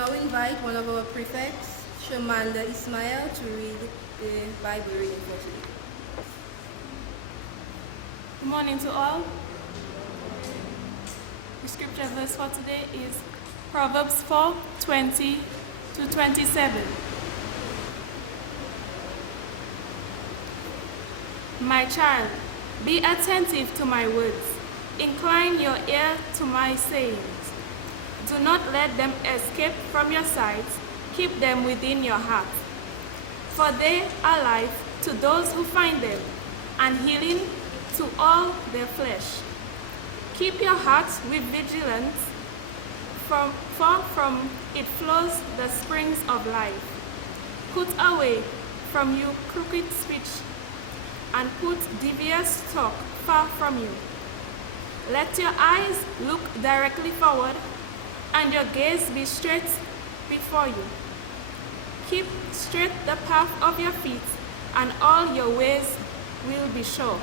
now invite one of our prefects, Shamanda Ismail, to read the Bible reading for today. Good morning to all. The scripture verse for today is Proverbs 4:20-27. My child, be attentive to my words. Incline your ear to my sayings. Do not let them escape from your sight. Keep them within your heart. For they are life to those who find them, and healing to all their flesh. Keep your heart with vigilance, for from it flows the springs of life. Put away from you crooked speech, and put devious talk far from you. Let your eyes look directly forward, and your gaze be straight before you. Keep straight the path of your feet, and all your ways will be sure.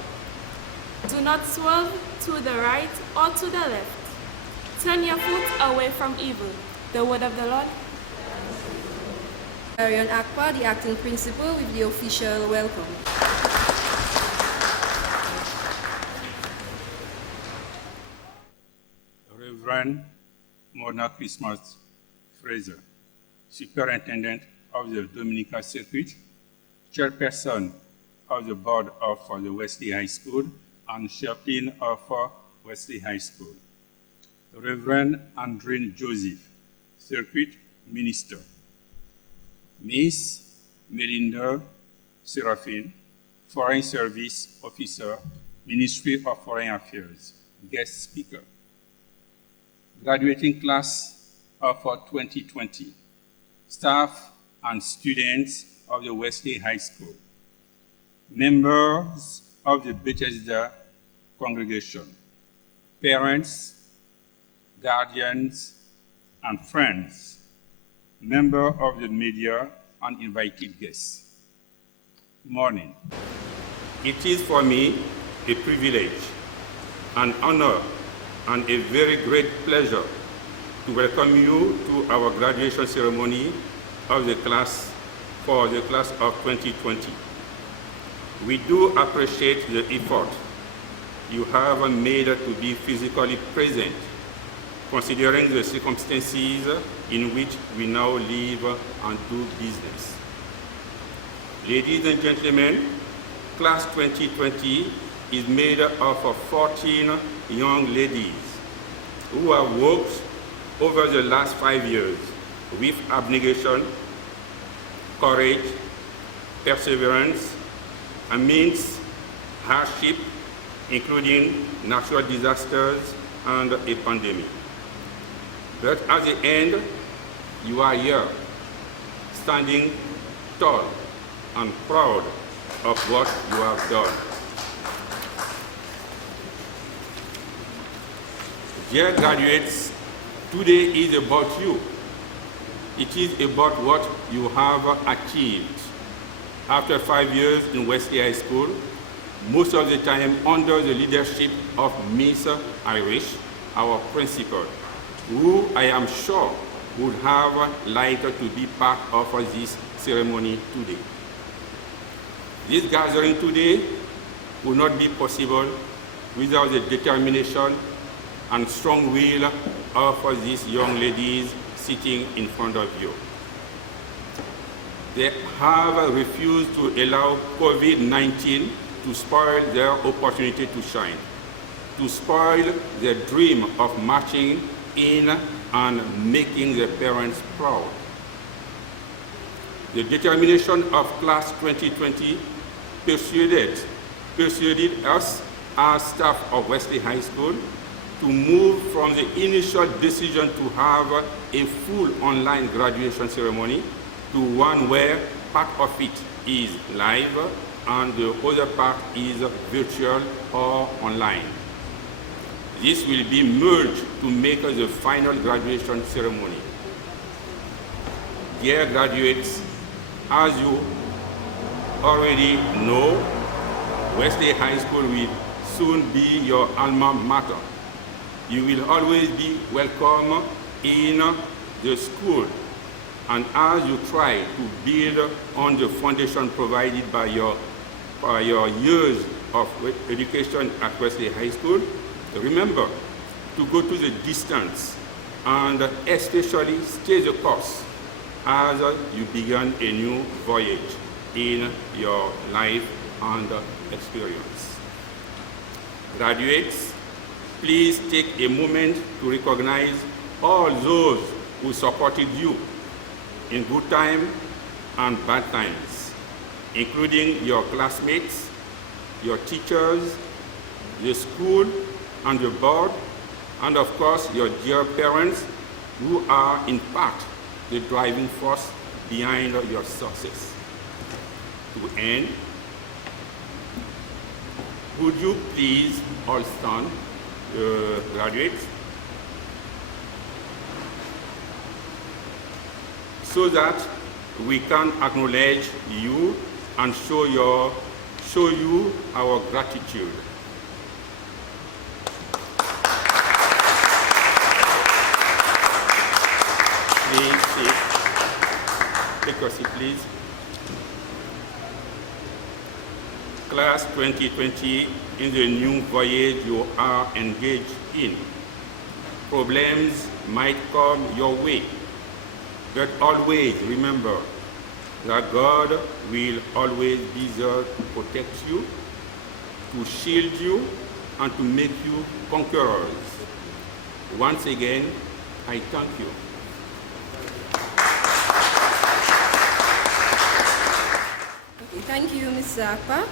Do not swerve to the right or to the left. Turn your foot away from evil. The word of the Lord. Arian Akpa, the acting principal, with the official welcome. Reverend Mona Christmas Fraser, Superintendent of the Dominica Circuit, Chairperson of the Board of the Wesley High School, and Chaplain of Wesley High School. Reverend Andrine Joseph, Circuit Minister. Miss Melinda Seraphine, Foreign Service Officer, Ministry of Foreign Affairs, guest speaker. Graduating class of 2020, staff and students of the Wesley High School, members of the Bethesda congregation, parents, guardians, and friends, members of the media, and invited guests. Good morning. It is for me a privilege, an honor, and a very great pleasure to welcome you to our graduation ceremony of the class of 2020. We do appreciate the effort you have made to be physically present, considering the circumstances in which we now live and do business. Ladies and gentlemen, class 2020 is made up of 14 young ladies who have worked over the last 5 years with abnegation, courage, perseverance, amidst hardship, including natural disasters and a pandemic. But at the end, you are here, standing tall and proud of what you have done. Dear graduates, today is about you. It is about what you have achieved. After 5 years in Wesley High School, most of the time under the leadership of Miss Irish, our principal, who I am sure would have liked to be part of this ceremony today. This gathering today would not be possible without the determination and strong will of these young ladies sitting in front of you. They have refused to allow COVID-19 to spoil their opportunity to shine, to spoil their dream of marching in and making their parents proud. The determination of class 2020 persuaded us as staff of Wesley High School to move from the initial decision to have a full online graduation ceremony to one where part of it is live and the other part is virtual or online. This will be merged to make the final graduation ceremony. Dear graduates, as you already know, Wesley High School will soon be your alma mater. You will always be welcome in the school And as you try to build on the foundation provided by your years of education at Wesley High School, remember to go to the distance and especially stay the course as you begin a new voyage in your life and experience. Graduates, please take a moment to recognize all those who supported you in good time and bad times, including your classmates, your teachers, the school and the board, and of course your dear parents who are in part the driving force behind your success. To end, would you please all stand, graduates, so that we can acknowledge you and show you our gratitude. Please take your seat, please. Class 2020, in the new voyage you are engaged in, problems might come your way, but always remember that God will always be there to protect you, to shield you, and to make you conquerors. Once again, I thank you. Okay, thank you, Ms. Zakpa.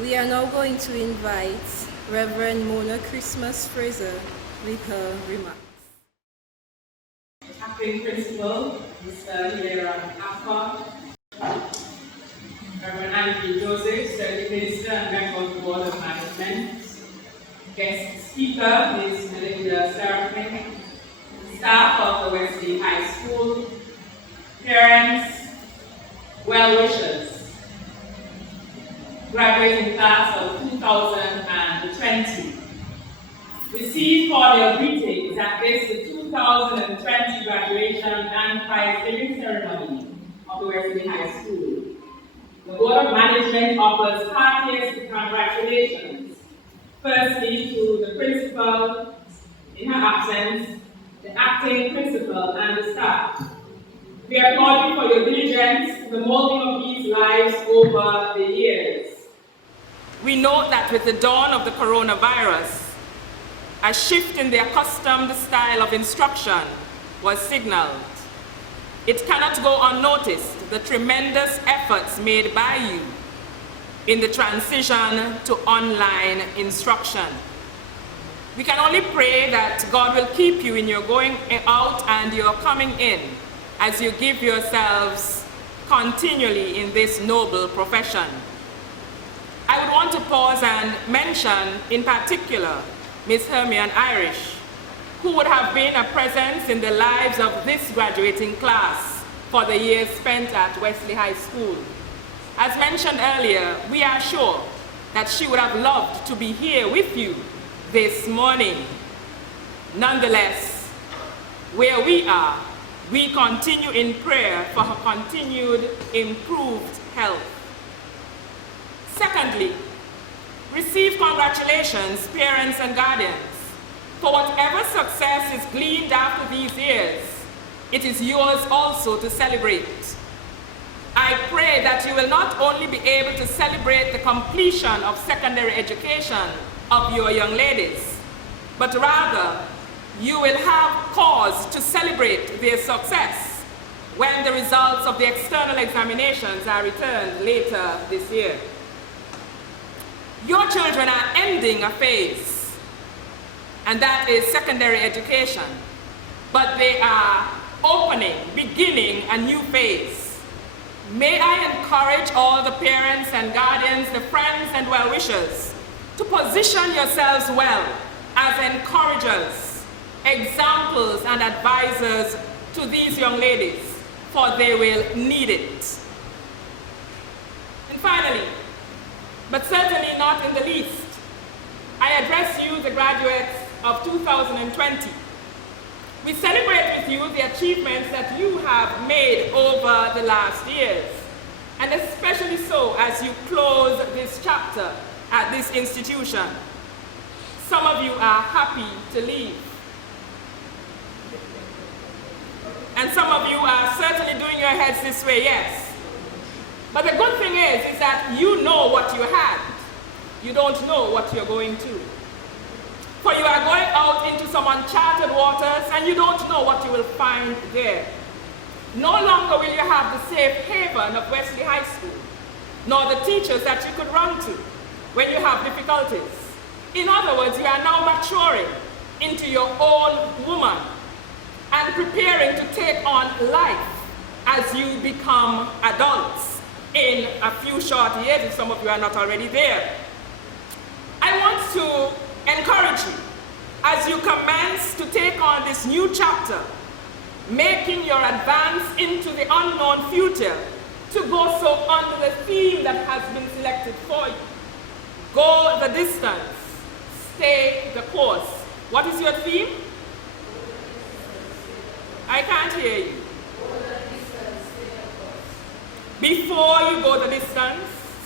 We are now going to invite Reverend Mona Christmas Fraser with her remarks. Acting Principal, Mr. Hilera Akpa, Reverend Anthony Joseph, Study Minister and member of the Board of Management, guest speaker, Ms. Melinda Serafin, staff of the Wesley High School, parents, well-wishers, graduating class of 2020. Receive cordial greetings at this, the 2020 graduation and prize giving ceremony of the Wesley High School. The Board of Management offers heartiest congratulations, firstly to the principal in her absence, the acting principal, and the staff. We applaud you for your diligence in the molding of these lives over the years. We know that with the dawn of the coronavirus, a shift in the accustomed style of instruction was signaled. It cannot go unnoticed the tremendous efforts made by you in the transition to online instruction. We can only pray that God will keep you in your going out and your coming in as you give yourselves continually in this noble profession. I would want to pause and mention in particular Ms. Hermione Irish, who would have been a presence in the lives of this graduating class for the years spent at Wesley High School. As mentioned earlier, we are sure that she would have loved to be here with you this morning. Nonetheless, where we are, we continue in prayer for her continued improved health. Secondly, receive congratulations, parents and guardians, for whatever success is gleaned after these years. It is yours also to celebrate. I pray that you will not only be able to celebrate the completion of secondary education of your young ladies, but rather you will have cause to celebrate their success when the results of the external examinations are returned later this year. Your children are ending a phase, and that is secondary education, but they are beginning a new phase. May I encourage all the parents and guardians, the friends and well-wishers, to position yourselves well as encouragers, examples and advisors to these young ladies, for they will need it. And finally, but certainly not in the least, I address you, the graduates of 2020. We celebrate with you the achievements that you have made over the last years, and especially so as you close this chapter at this institution. Some of you are happy to leave. And some of you are certainly doing your heads this way, yes. But the good thing is that you know what you had. You don't know what you're going to. For you are going out into some uncharted waters and you don't know what you will find there. No longer will you have the safe haven of Wesley High School, nor the teachers that you could run to when you have difficulties. In other words, you are now maturing into your own woman and preparing to take on life as you become adults in a few short years, if some of you are not already there. I want to encourage you as you commence to take on this new chapter, making your advance into the unknown future, to go so under the theme that has been selected for you. Go the distance, stay the course. What is your theme? I can't hear you. Before you go the distance,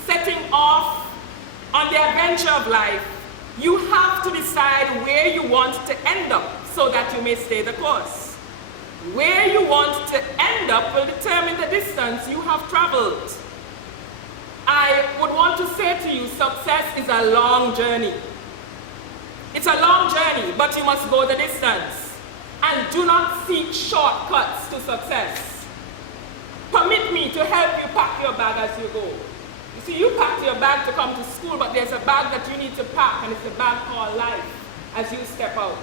setting off on the adventure of life, you have to decide where you want to end up so that you may stay the course. Where you want to end up will determine the distance you have traveled. I would want to say to you, success is a long journey. It's a long journey, but you must go the distance. And do not seek shortcuts to success. Permit me to help you pack your bag as you go. You see, you packed your bag to come to school, but there's a bag that you need to pack, and it's a bag called life as you step out.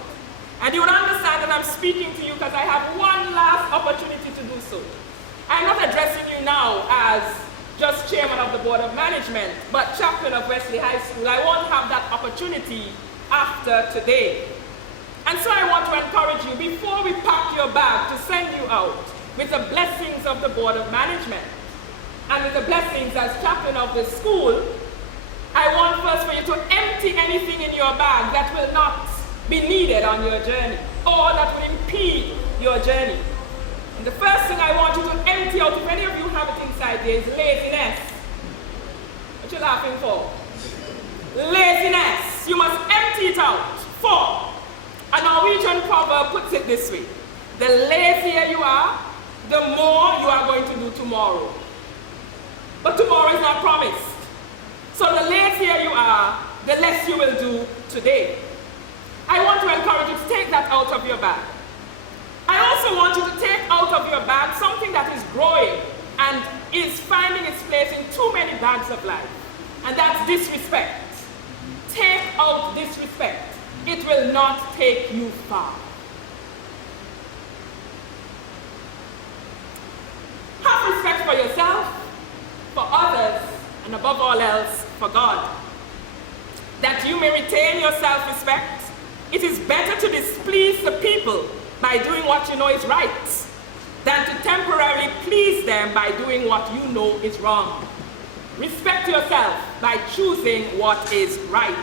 And you would understand that I'm speaking to you because I have one last opportunity to do so. I'm not addressing you now as just chairman of the board of management, but chaplain of Wesley High School. I won't have that opportunity after today. And so I want to encourage you, before we pack your bag to send you out with the blessings of the board of management and with the blessings as chaplain of the school, I want first for you to empty anything in your bag that will not be needed on your journey or that will impede your journey. And the first thing I want you to empty out, if any of you have it inside there, is laziness. What you laughing for? Laziness. You must empty it out. For a Norwegian proverb puts it this way: the lazier you are, the more you are going to do tomorrow. But tomorrow is not promised. So the lazier you are, the less you will do today. I want to encourage you to take that out of your bag. I also want you to take out of your bag something that is growing and is finding its place in too many bags of life. And that's disrespect. Take out disrespect. It will not take you far. Have respect for yourself, for others, and above all else, for God. That you may retain your self-respect, it is better to displease the people by doing what you know is right than to temporarily please them by doing what you know is wrong. Respect yourself by choosing what is right.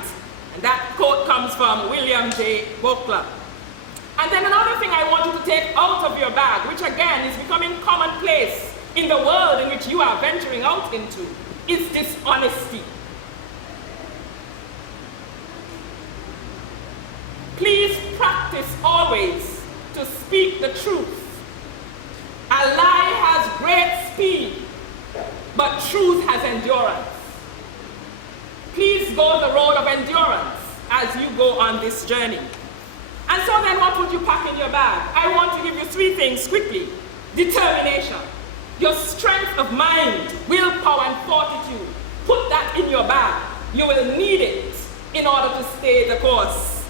And that quote comes from William J. Buckler. And then another thing I want you to take out of your bag, which again is becoming commonplace in the world in which you are venturing out into, is dishonesty. Please practice always to speak the truth. A lie has great speed, but truth has endurance. Please go the road of endurance as you go on this journey. And so then what would you pack in your bag? I want to give you three things quickly. Determination. Your strength of mind, willpower, and fortitude. Put that in your bag. You will need it in order to stay the course.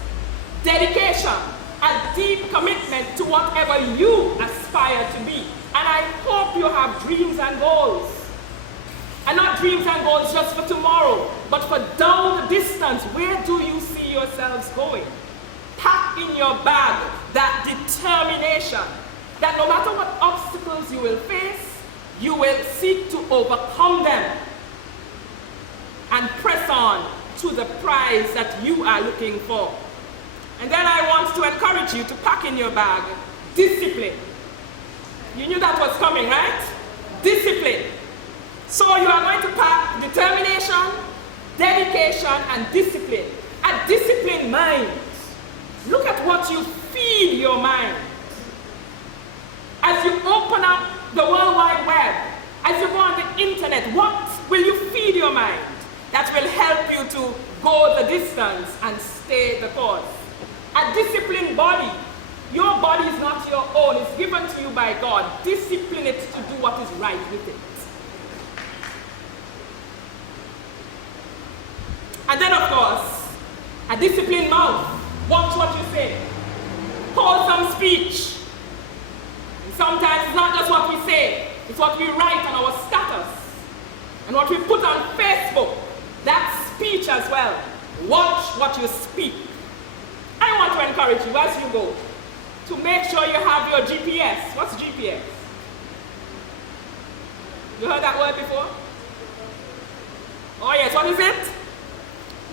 Dedication. A deep commitment to whatever you aspire to be. And I hope you have dreams and goals. And not dreams and goals just for tomorrow, but for down the distance. Where do you see yourselves going? Pack in your bag that determination that no matter what obstacles you will face, you will seek to overcome them and press on to the prize that you are looking for. And then I want to encourage you to pack in your bag discipline. You knew that was coming, right? Discipline. So you are going to pack determination, dedication, and discipline. A disciplined mind. Look at what you feed your mind. As you open up the World Wide Web, as you go on the internet, what will you feed your mind that will help you to go the distance and stay the course? A disciplined body. Your body is not your own. It's given to you by God. Discipline it to do what is right with it. And then, of course, a disciplined mouth. Watch what you say. Wholesome speech. And sometimes it's not just what we say, it's what we write on our status and what we put on Facebook. That's speech as well. Watch what you speak. I want to encourage you as you go to make sure you have your GPS. What's GPS? You heard that word before? Oh yes, what is it?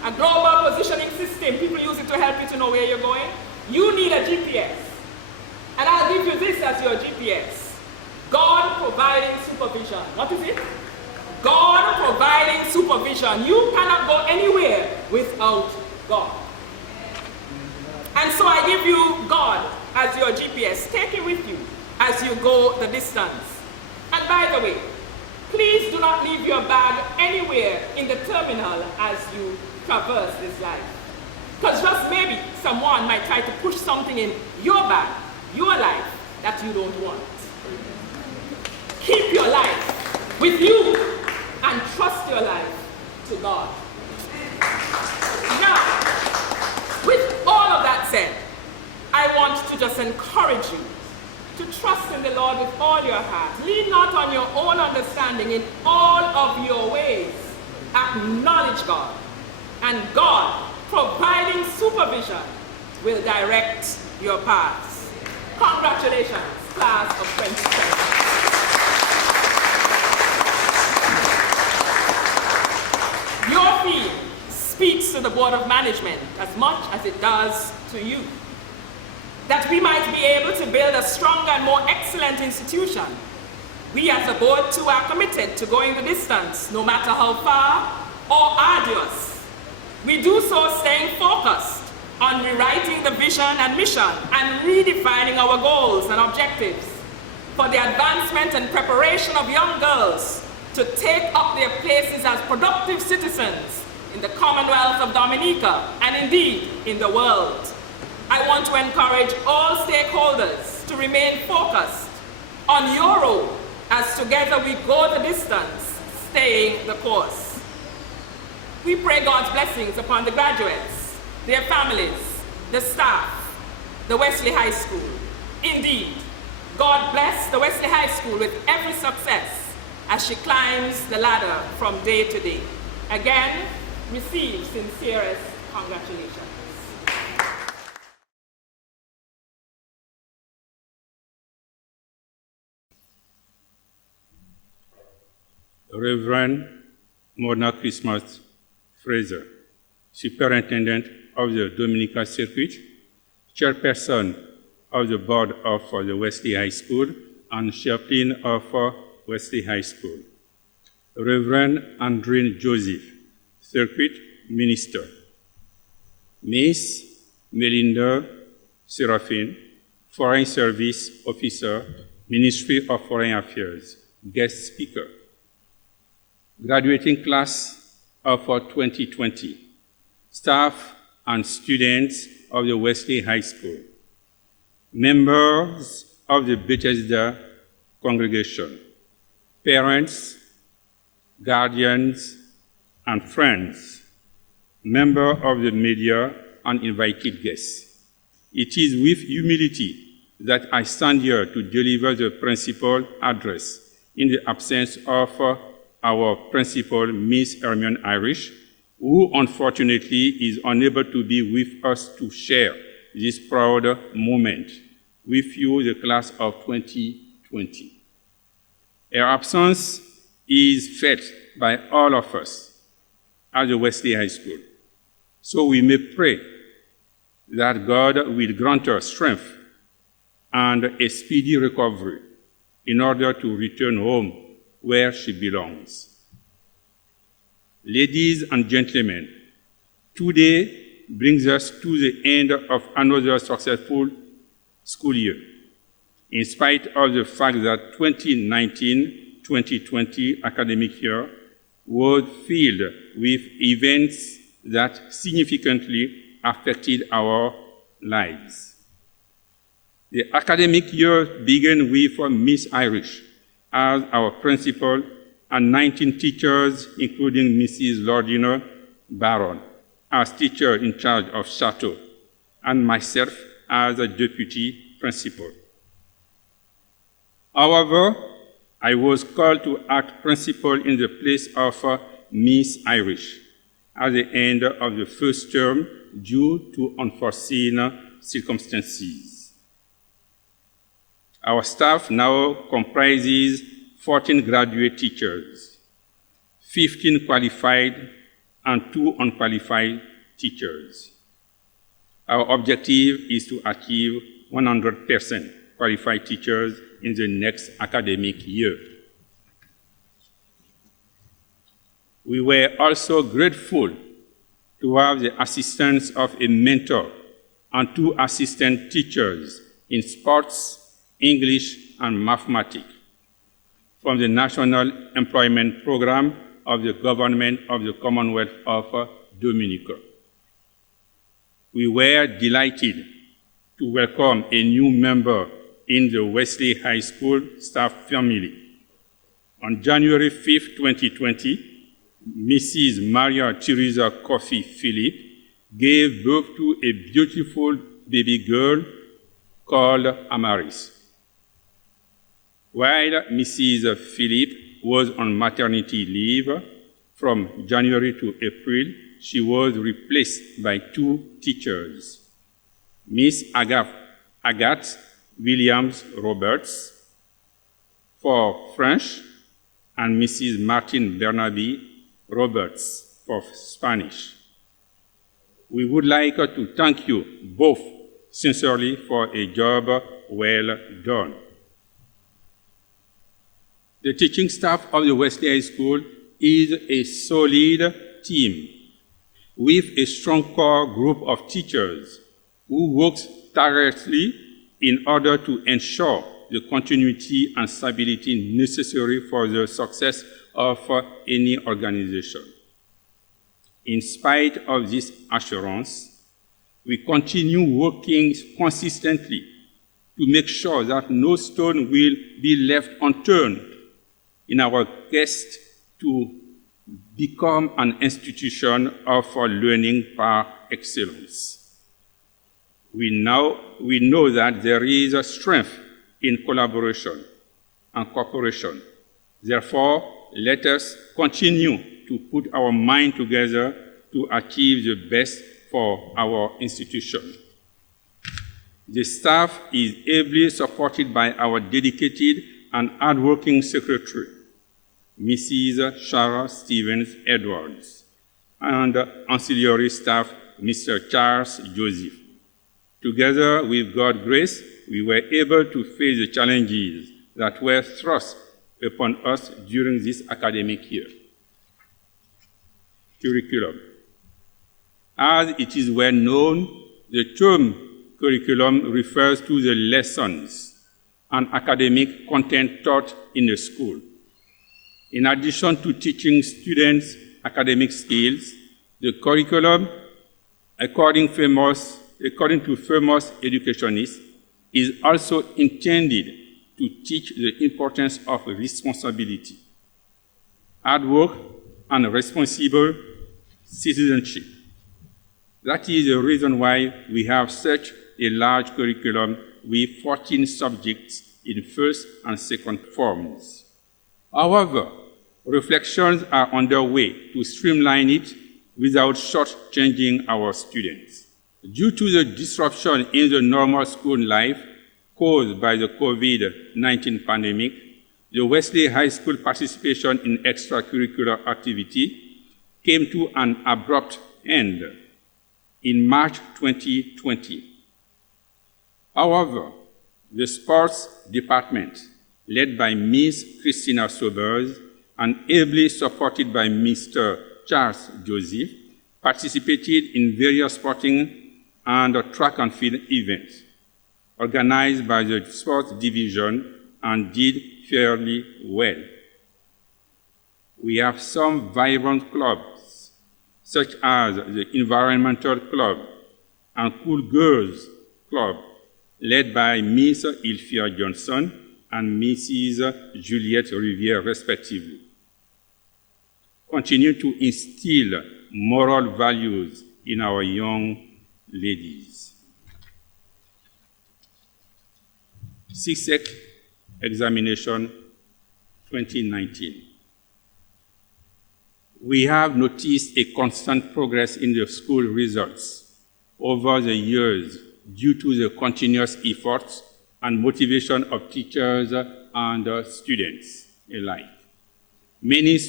A global positioning system. People use it to help you to know where you're going. You need a GPS. And I'll give you this as your GPS. God providing supervision. What is it? God providing supervision. You cannot go anywhere without God. And so I give you God as your GPS. Take it with you as you go the distance. And by the way, please do not leave your bag anywhere in the terminal as you traverse this life. Because just maybe someone might try to push something in your bag, your life, that you don't want. Keep your life with you and trust your life to God. Now, with all of that said, I want to just encourage you to trust in the Lord with all your heart. Lean not on your own understanding. In all of your ways, acknowledge God. And God, providing supervision, will direct your paths. Congratulations, class of 2020. Your field speaks to the Board of Management as much as it does to you. That we might be able to build a stronger and more excellent institution, we as a board too are committed to going the distance, no matter how far or arduous. We do so staying focused on rewriting the vision and mission and redefining our goals and objectives for the advancement and preparation of young girls to take up their places as productive citizens in the Commonwealth of Dominica and indeed in the world. I want to encourage all stakeholders to remain focused on your role as together we go the distance, staying the course. We pray God's blessings upon the graduates, their families, the staff, the Wesley High School. Indeed, God bless the Wesley High School with every success as she climbs the ladder from day to day. Again, receive sincerest congratulations. Reverend Mona Christmas Fraser, Superintendent of the Dominica Circuit, Chairperson of the Board of the Wesley High School, and Chaplain of Wesley High School. Reverend Andrine Joseph, Circuit Minister. Miss Melinda Seraphine, Foreign Service Officer, Ministry of Foreign Affairs, Guest Speaker. Graduating class of 2020, staff and students of the Wesley High School, members of the Bethesda congregation, parents, guardians, and friends, members of the media, and invited guests. It is with humility that I stand here to deliver the principal address in the absence of our principal, Miss Hermione Irish, who unfortunately is unable to be with us to share this proud moment with you, the class of 2020. Her absence is felt by all of us at the Wesley High School. So we may pray that God will grant her strength and a speedy recovery in order to return home where she belongs. Ladies and gentlemen, today brings us to the end of another successful school year, in spite of the fact that 2019-2020 academic year was filled with events that significantly affected our lives. The academic year began with Miss Irish as our principal and 19 teachers, including Mrs. Lordina Baron, as teacher in charge of Chateau, and myself as a deputy principal. However, I was called to act principal in the place of Miss Irish at the end of the first term due to unforeseen circumstances. Our staff now comprises 14 graduate teachers, 15 qualified and 2 unqualified teachers. Our objective is to achieve 100% qualified teachers in the next academic year. We were also grateful to have the assistance of a mentor and 2 assistant teachers in sports, English, and mathematics from the National Employment Program of the Government of the Commonwealth of Dominica. We were delighted to welcome a new member in the Wesley High School staff family. On January 5, 2020, Mrs. Maria Teresa Coffey Phillip gave birth to a beautiful baby girl called Amaris. While Mrs. Phillip was on maternity leave from January to April, she was replaced by 2 teachers, Miss Agathe Williams-Roberts for French and Mrs. Martin Bernabe Roberts for Spanish. We would like to thank you both sincerely for a job well done. The teaching staff of the Wesley High School is a solid team with a strong core group of teachers who works tirelessly in order to ensure the continuity and stability necessary for the success of any organization. In spite of this assurance, we continue working consistently to make sure that no stone will be left unturned in our quest to become an institution of learning par excellence. We know that there is a strength in collaboration and cooperation. Therefore, let us continue to put our mind together to achieve the best for our institution. The staff is ably supported by our dedicated and hardworking secretary, Mrs. Shara Stevens-Edwards, and auxiliary staff, Mr. Charles Joseph. Together with God's grace, we were able to face the challenges that were thrust upon us during this academic year. Curriculum. As it is well known, the term curriculum refers to the lessons and academic content taught in the school. In addition to teaching students academic skills, the curriculum, according to famous educationists, is also intended to teach the importance of responsibility, hard work, and responsible citizenship. That is the reason why we have such a large curriculum with 14 subjects in first and second forms. However, reflections are underway to streamline it without shortchanging our students. Due to the disruption in the normal school life caused by the COVID-19 pandemic, the Wesley High School participation in extracurricular activity came to an abrupt end in March 2020. However, The sports department, led by Miss Christina Sobers and ably supported by Mr. Charles Joseph, participated in various sporting and track and field events organized by the sports division and did fairly well. We have some vibrant clubs, such as the Environmental Club and Cool Girls Club, led by Miss Ilfia Johnson and Mrs. Juliette Riviere, respectively. Continue to instill moral values in our young ladies. CSEC examination 2019. We have noticed a constant progress in the school results over the years due to the continuous efforts and motivation of teachers and students alike. Many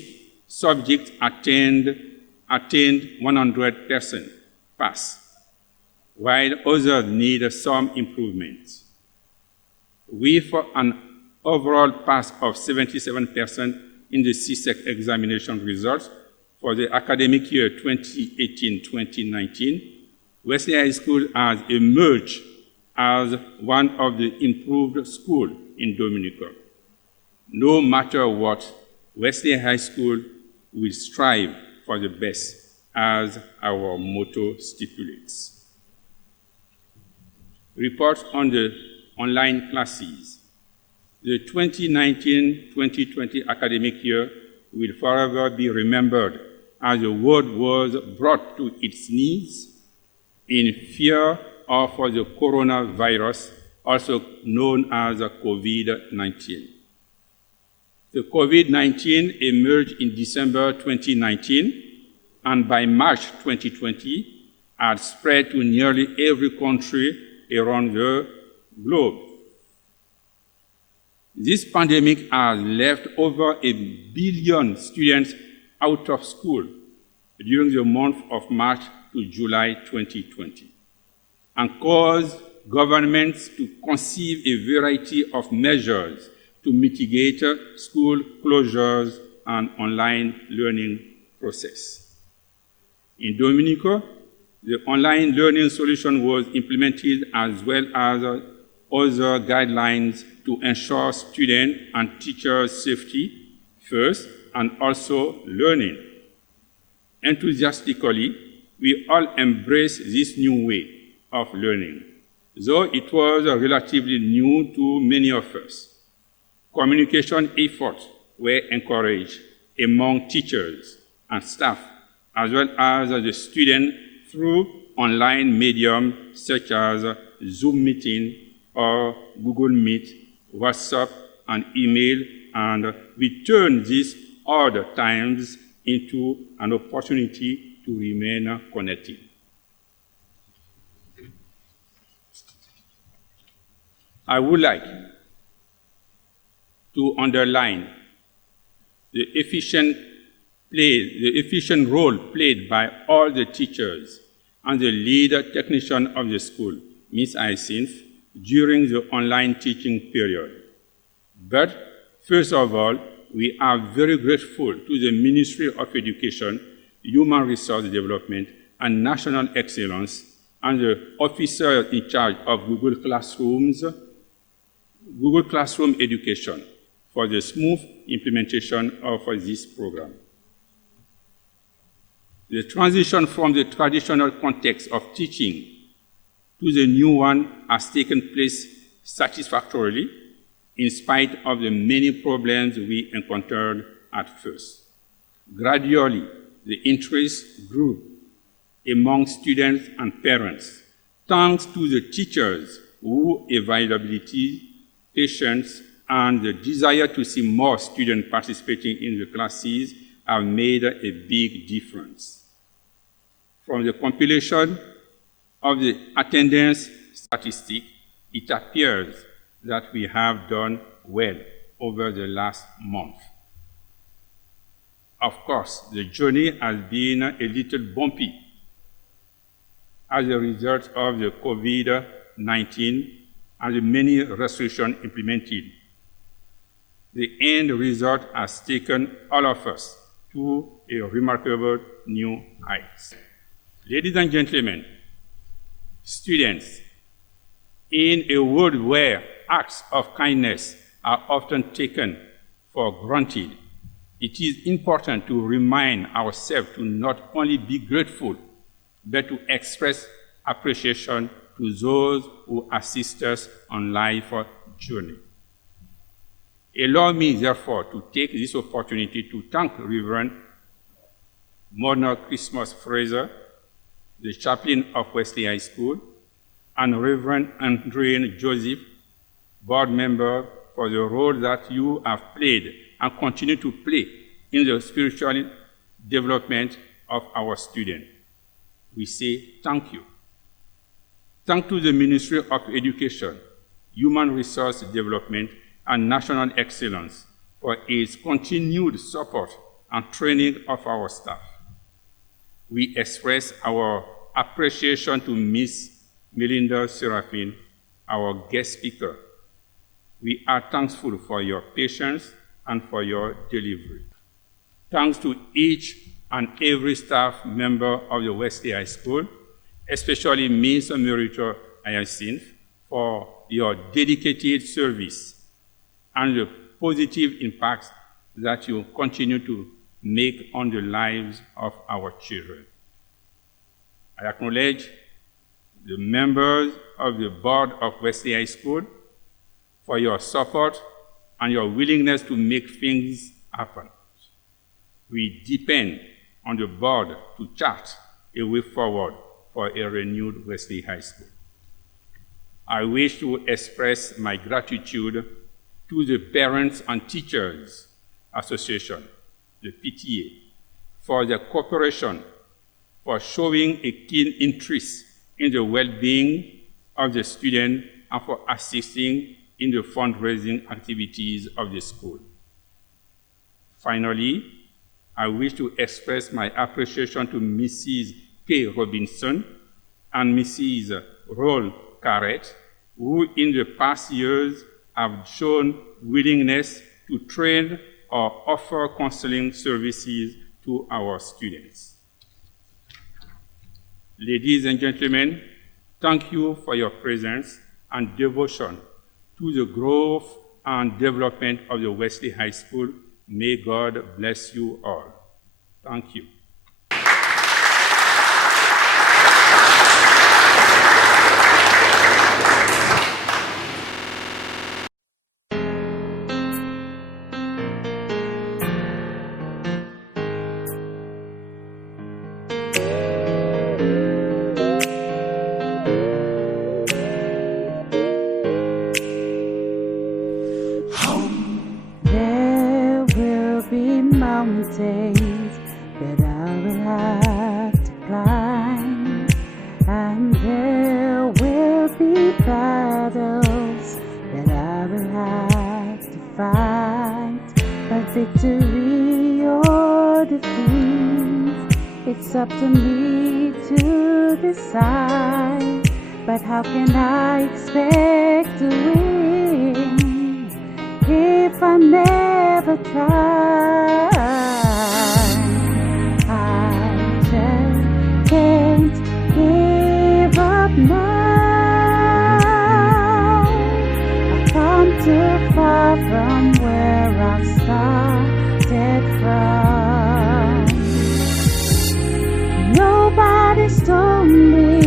subjects attained 100% pass, while others need some improvements. With an overall pass of 77% in the CSEC examination results for the academic year 2018-2019, Wesley High School has emerged as one of the improved schools in Dominica. No matter what, Wesley High School will strive for the best, as our motto stipulates. Reports on the online classes. The 2019-2020 academic year will forever be remembered as the world was brought to its knees in fear of the coronavirus, also known as COVID-19. The COVID-19 emerged in December 2019, and by March 2020 had spread to nearly every country around the globe. This pandemic has left over 1 billion students out of school during the month of March to July 2020, and caused governments to conceive a variety of measures to mitigate school closures and online learning process. In Dominica, the online learning solution was implemented as well as other guidelines to ensure student and teacher safety first and also learning. Enthusiastically, we all embrace this new way of learning, though it was relatively new to many of us. Communication efforts were encouraged among teachers and staff, as well as the students through online mediums such as Zoom meeting or Google Meet, WhatsApp, and email, and we turn these odd times into an opportunity to remain connected. I would like to underline the efficient role played by all the teachers and the lead technician of the school, Ms. Hyacinth, during the online teaching period. But first of all, we are very grateful to the Ministry of Education, Human Resource Development, and National Excellence, and the officer in charge of Google Classroom Education for the smooth implementation of this program. The transition from the traditional context of teaching to the new one has taken place satisfactorily, in spite of the many problems we encountered at first. Gradually, the interest grew among students and parents, thanks to the teachers whose availability, patience, and the desire to see more students participating in the classes have made a big difference. From the compilation of the attendance statistic, it appears that we have done well over the last month. Of course, the journey has been a little bumpy as a result of the COVID-19 and the many restrictions implemented. The end result has taken all of us to a remarkable new heights. Ladies and gentlemen, students, in a world where acts of kindness are often taken for granted, it is important to remind ourselves to not only be grateful, but to express appreciation to those who assist us on life's journey. Allow me, therefore, to take this opportunity to thank Reverend Mona Christmas Fraser, the chaplain of Wesley High School, and Reverend Andrew Joseph, board member, for the role that you have played and continue to play in the spiritual development of our students. We say thank you. Thank to the Ministry of Education, Human Resource Development, and National Excellence for its continued support and training of our staff. We express our appreciation to Ms. Melinda Serafin, our guest speaker. We are thankful for your patience and for your delivery. Thanks to each and every staff member of the Wesley High School, especially Ms. Emerita Hyacinth, for your dedicated service and the positive impact that you continue to make on the lives of our children. I acknowledge the members of the board of Wesley High School for your support and your willingness to make things happen. We depend on the board to chart a way forward for a renewed Wesley High School. I wish to express my gratitude to the Parents and Teachers Association, the PTA, for their cooperation, for showing a keen interest in the well-being of the student and for assisting in the fundraising activities of the school. Finally, I wish to express my appreciation to Mrs. K. Robinson and Mrs. Roll Carrett, who in the past years have shown willingness to train or offer counseling services to our students. Ladies and gentlemen, thank you for your presence and devotion to the growth and development of the Wesley High School. May God bless you all. Thank you. There will be mountains that I will have to climb, and there will be battles that I will have to fight. But victory or defeat, it's up to me to decide. But how can I expect to win if I never try? I just can't give up now. I've come too far from where I started from. Nobody's told me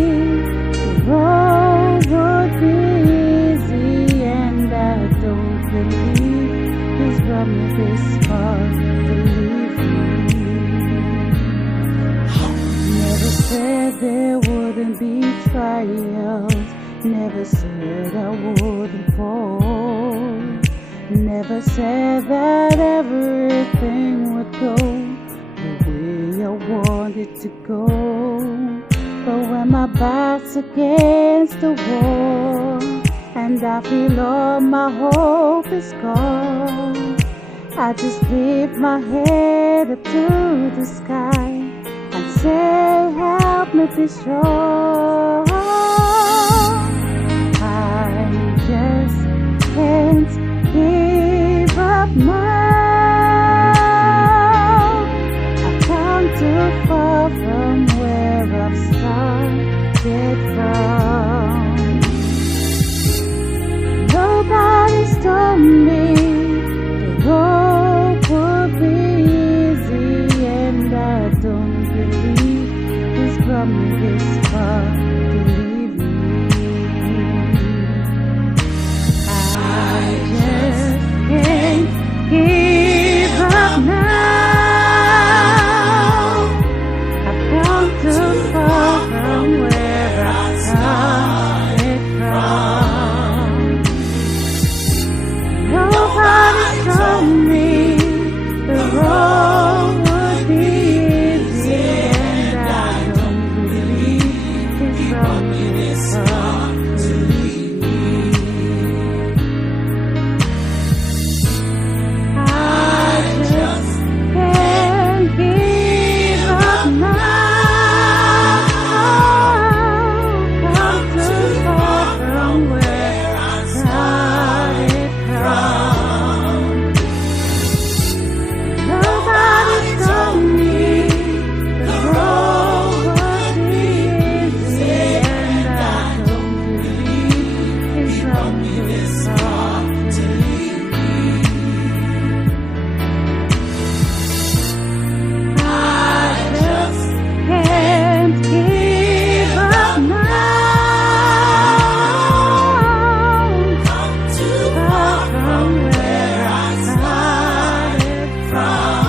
the road would be easy, and I don't believe He's brought me this far to leave me. Never said there wouldn't be trials, never said I wouldn't fall, never said that everything would go the way I wanted to go. But when my back's against the wall and I feel all my hope is gone, I just lift my head up to the sky and say, help me be strong. I can't give up now. I've come too far from where I've started from. Nobody's told me the road would be easy, and I don't believe he's brought me this far to leave me. I just can't give up now. I've come too far from where I started from. Nobody told me the road would be easy, and I don't believe it's brought me this far to leave me. I just can't give up now. Come too far from where I started from. Nobody told me the road would be easy, and I don't believe it's brought me this far to leave me. I just can't give up now. Come too far from where I started from.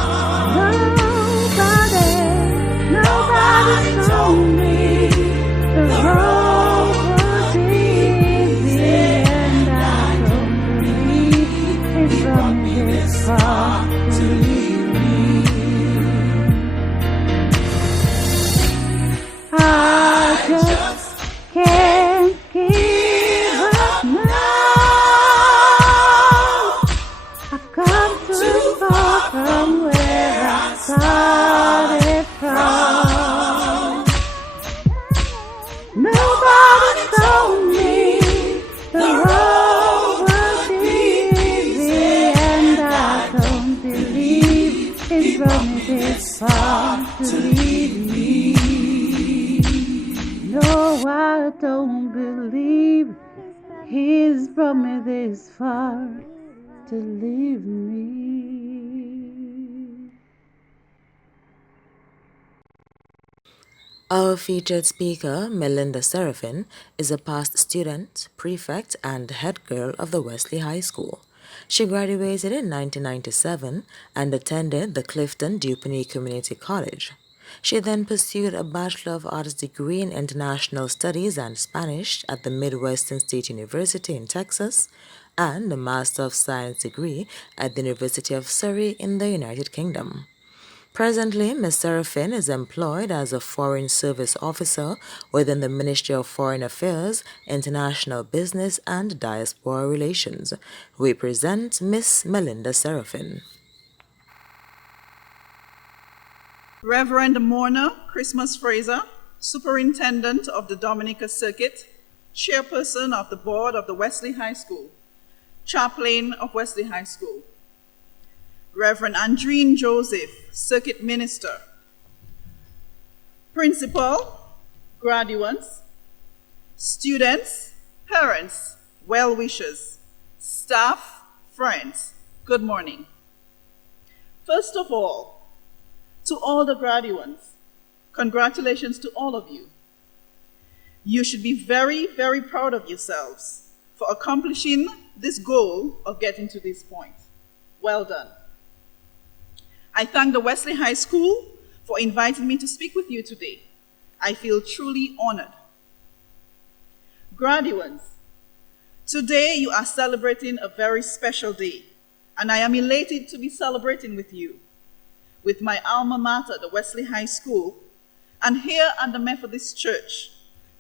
Nobody told me the road would be easy, and I don't believe it's brought me this far to leave me. I just can't give up now. I've come too far from where I started from. Nobody told me the road would be easy, and I don't believe it's brought me this far to leave me. No, I don't believe he's brought me this far to leave me. Our featured speaker, Melinda Seraphin, is a past student, prefect, and head girl of the Wesley High School. She graduated in 1997 and attended the Clifton Dupany Community College. She then pursued a Bachelor of Arts degree in International Studies and Spanish at the Midwestern State University in Texas and a Master of Science degree at the University of Surrey in the United Kingdom. Presently, Ms. Seraphin is employed as a Foreign Service Officer within the Ministry of Foreign Affairs, International Business and Diaspora Relations. We present Ms. Melinda Seraphin. Reverend Morna Christmas Fraser, Superintendent of the Dominica Circuit, Chairperson of the Board of the Wesley High School, Chaplain of Wesley High School. Reverend Andreen Joseph, Circuit Minister. Principal, graduates, students, parents, well-wishers, staff, friends, good morning. First of all, to all the graduates, congratulations to all of you. You should be very, very proud of yourselves for accomplishing this goal of getting to this point. Well done. I thank the Wesley High School for inviting me to speak with you today. I feel truly honored. Graduates, today you are celebrating a very special day, and I am elated to be celebrating with you, with my alma mater, the Wesley High School, and here at the Methodist Church,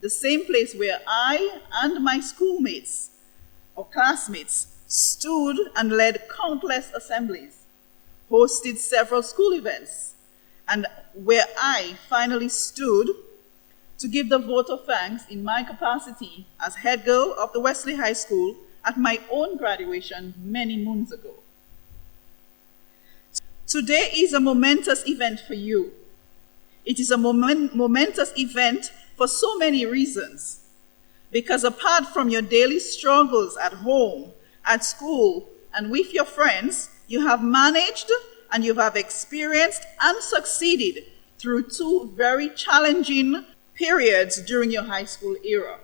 the same place where I and my schoolmates or classmates stood and led countless assemblies, hosted several school events, and where I finally stood to give the vote of thanks in my capacity as head girl of the Wesley High School at my own graduation many moons ago. Today is a momentous event for you. It is a momentous event for so many reasons. Because apart from your daily struggles at home, at school, and with your friends, you have managed and you have experienced and succeeded through two very challenging periods during your high school era.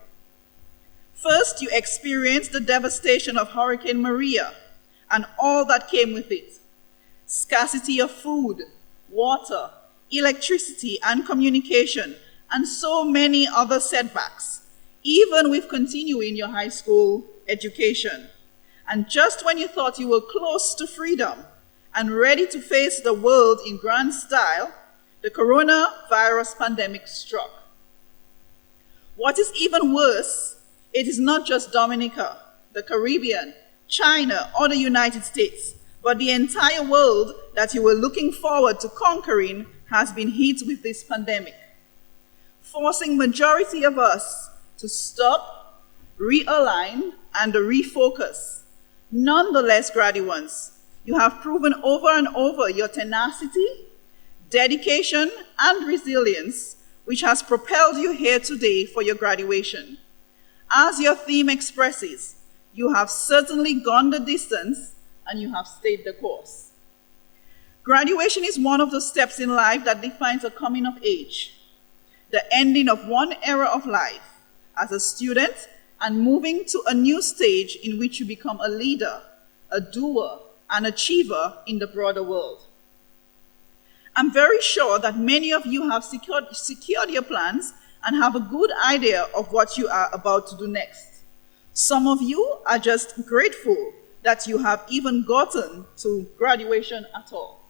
First, you experienced the devastation of Hurricane Maria and all that came with it. Scarcity of food, water, electricity, and communication, and so many other setbacks, even with continuing your high school education. And just when you thought you were close to freedom and ready to face the world in grand style, the coronavirus pandemic struck. What is even worse, it is not just Dominica, the Caribbean, China, or the United States, but the entire world that you were looking forward to conquering has been hit with this pandemic, forcing majority of us to stop, realign, and refocus. Nonetheless, graduates, you have proven over and over your tenacity, dedication, and resilience, which has propelled you here today for your graduation. As your theme expresses, you have certainly gone the distance and you have stayed the course. Graduation is one of the steps in life that defines a coming of age, the ending of one era of life as a student and moving to a new stage in which you become a leader, a doer, an achiever in the broader world. I'm very sure that many of you have secured your plans and have a good idea of what you are about to do next. Some of you are just grateful that you have even gotten to graduation at all.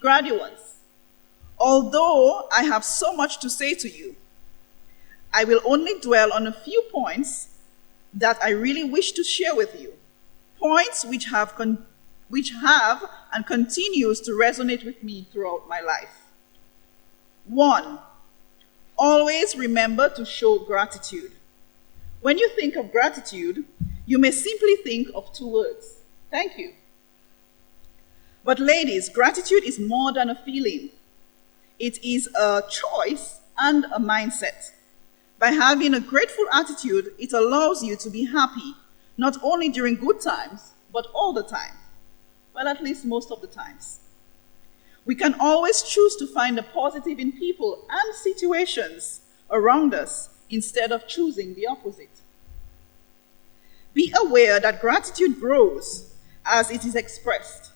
Graduates, although I have so much to say to you, I will only dwell on a few points that I really wish to share with you, points which have and continues to resonate with me throughout my life. 1, always remember to show gratitude. When you think of gratitude, you may simply think of 2 words, thank you. But ladies, gratitude is more than a feeling. It is a choice and a mindset. By having a grateful attitude, it allows you to be happy, not only during good times, but all the time. Well, at least most of the times. We can always choose to find the positive in people and situations around us instead of choosing the opposite. Be aware that gratitude grows as it is expressed.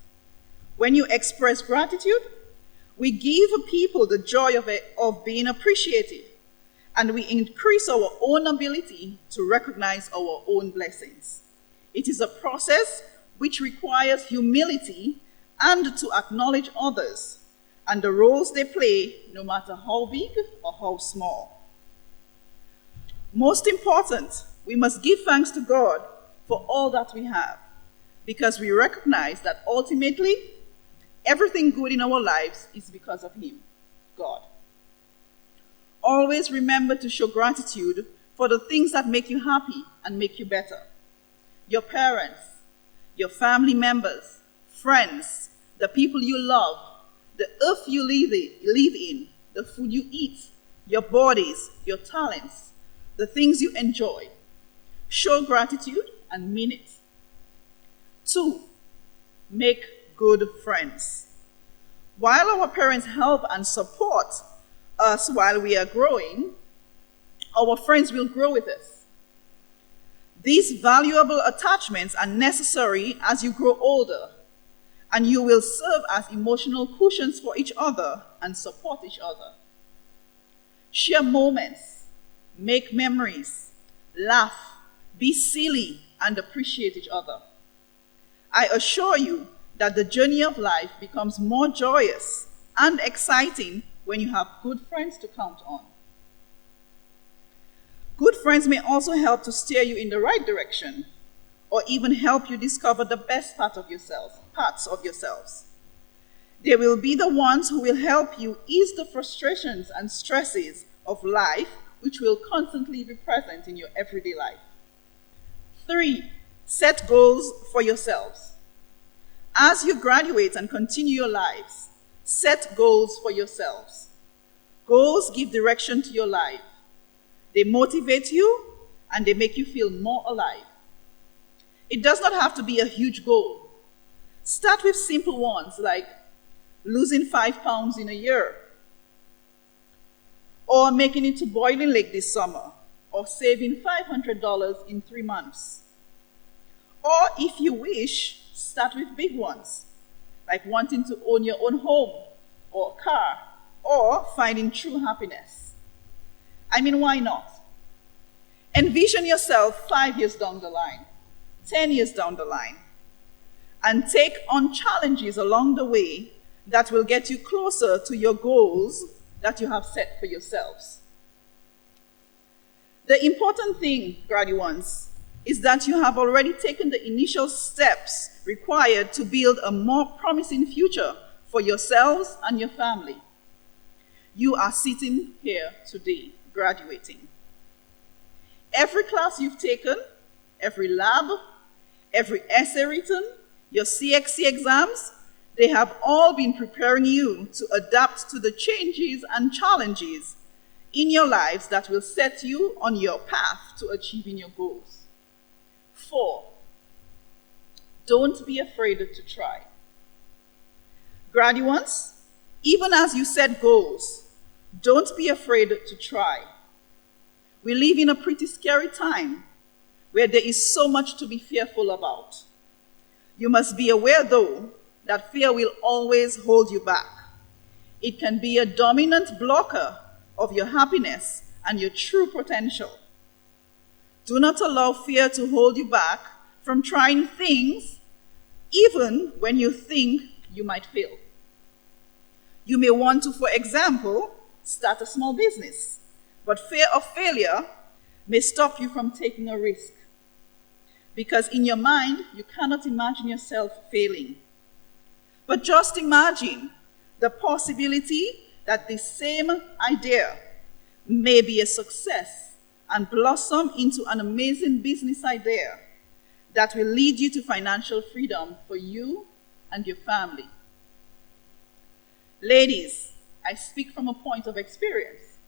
When you express gratitude, we give people the joy of being appreciated, and we increase our own ability to recognize our own blessings. It is a process which requires humility and to acknowledge others and the roles they play, no matter how big or how small. Most important, we must give thanks to God for all that we have, because we recognize that ultimately, everything good in our lives is because of Him, God. Always remember to show gratitude for the things that make you happy and make you better. Your parents, your family members, friends, the people you love, the earth you live in, the food you eat, your bodies, your talents, the things you enjoy. Show gratitude and mean it. 2, make good friends. While our parents help and support us while we are growing, our friends will grow with us. These valuable attachments are necessary as you grow older, and you will serve as emotional cushions for each other and support each other. Share moments, make memories, laugh, be silly, and appreciate each other. I assure you that the journey of life becomes more joyous and exciting when you have good friends to count on. Good friends may also help to steer you in the right direction, or even help you discover the best parts of yourselves. They will be the ones who will help you ease the frustrations and stresses of life, which will constantly be present in your everyday life. 3, set goals for yourselves. As you graduate and continue your lives, set goals for yourselves. Goals give direction to your life. They motivate you and they make you feel more alive. It does not have to be a huge goal. Start with simple ones like losing 5 pounds in a year, or making it to Boiling Lake this summer, or saving $500 in 3 months. Or if you wish, start with big ones, like wanting to own your own home or car, or finding true happiness. I mean, why not? Envision yourself 5 years down the line, 10 years down the line, and take on challenges along the way that will get you closer to your goals that you have set for yourselves. The important thing, graduates, is that you have already taken the initial steps required to build a more promising future for yourselves and your family. You are sitting here today, graduating. Every class you've taken, every lab, every essay written, your CXC exams, they have all been preparing you to adapt to the changes and challenges in your lives that will set you on your path to achieving your goals. 4, don't be afraid to try. Graduates, even as you set goals, don't be afraid to try. We live in a pretty scary time where there is so much to be fearful about. You must be aware, though, that fear will always hold you back. It can be a dominant blocker of your happiness and your true potential. Do not allow fear to hold you back from trying things, even when you think you might fail. You may want to, for example, start a small business, but fear of failure may stop you from taking a risk, because in your mind, you cannot imagine yourself failing. But just imagine the possibility that this same idea may be a success and blossom into an amazing business idea that will lead you to financial freedom for you and your family. Ladies, I speak from a point of experience.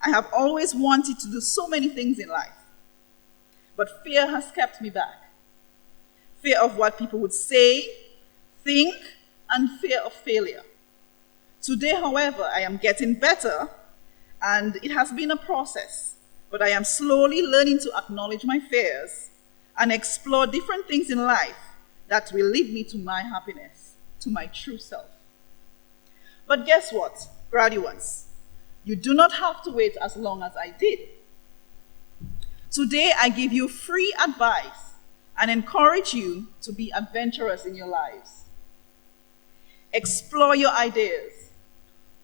I have always wanted to do so many things in life, but fear has kept me back. Fear of what people would say, think, and fear of failure. Today, however, I am getting better, and it has been a process, but I am slowly learning to acknowledge my fears and explore different things in life that will lead me to my happiness, to my true self. But guess what, graduates? You do not have to wait as long as I did. Today, I give you free advice and encourage you to be adventurous in your lives. Explore your ideas.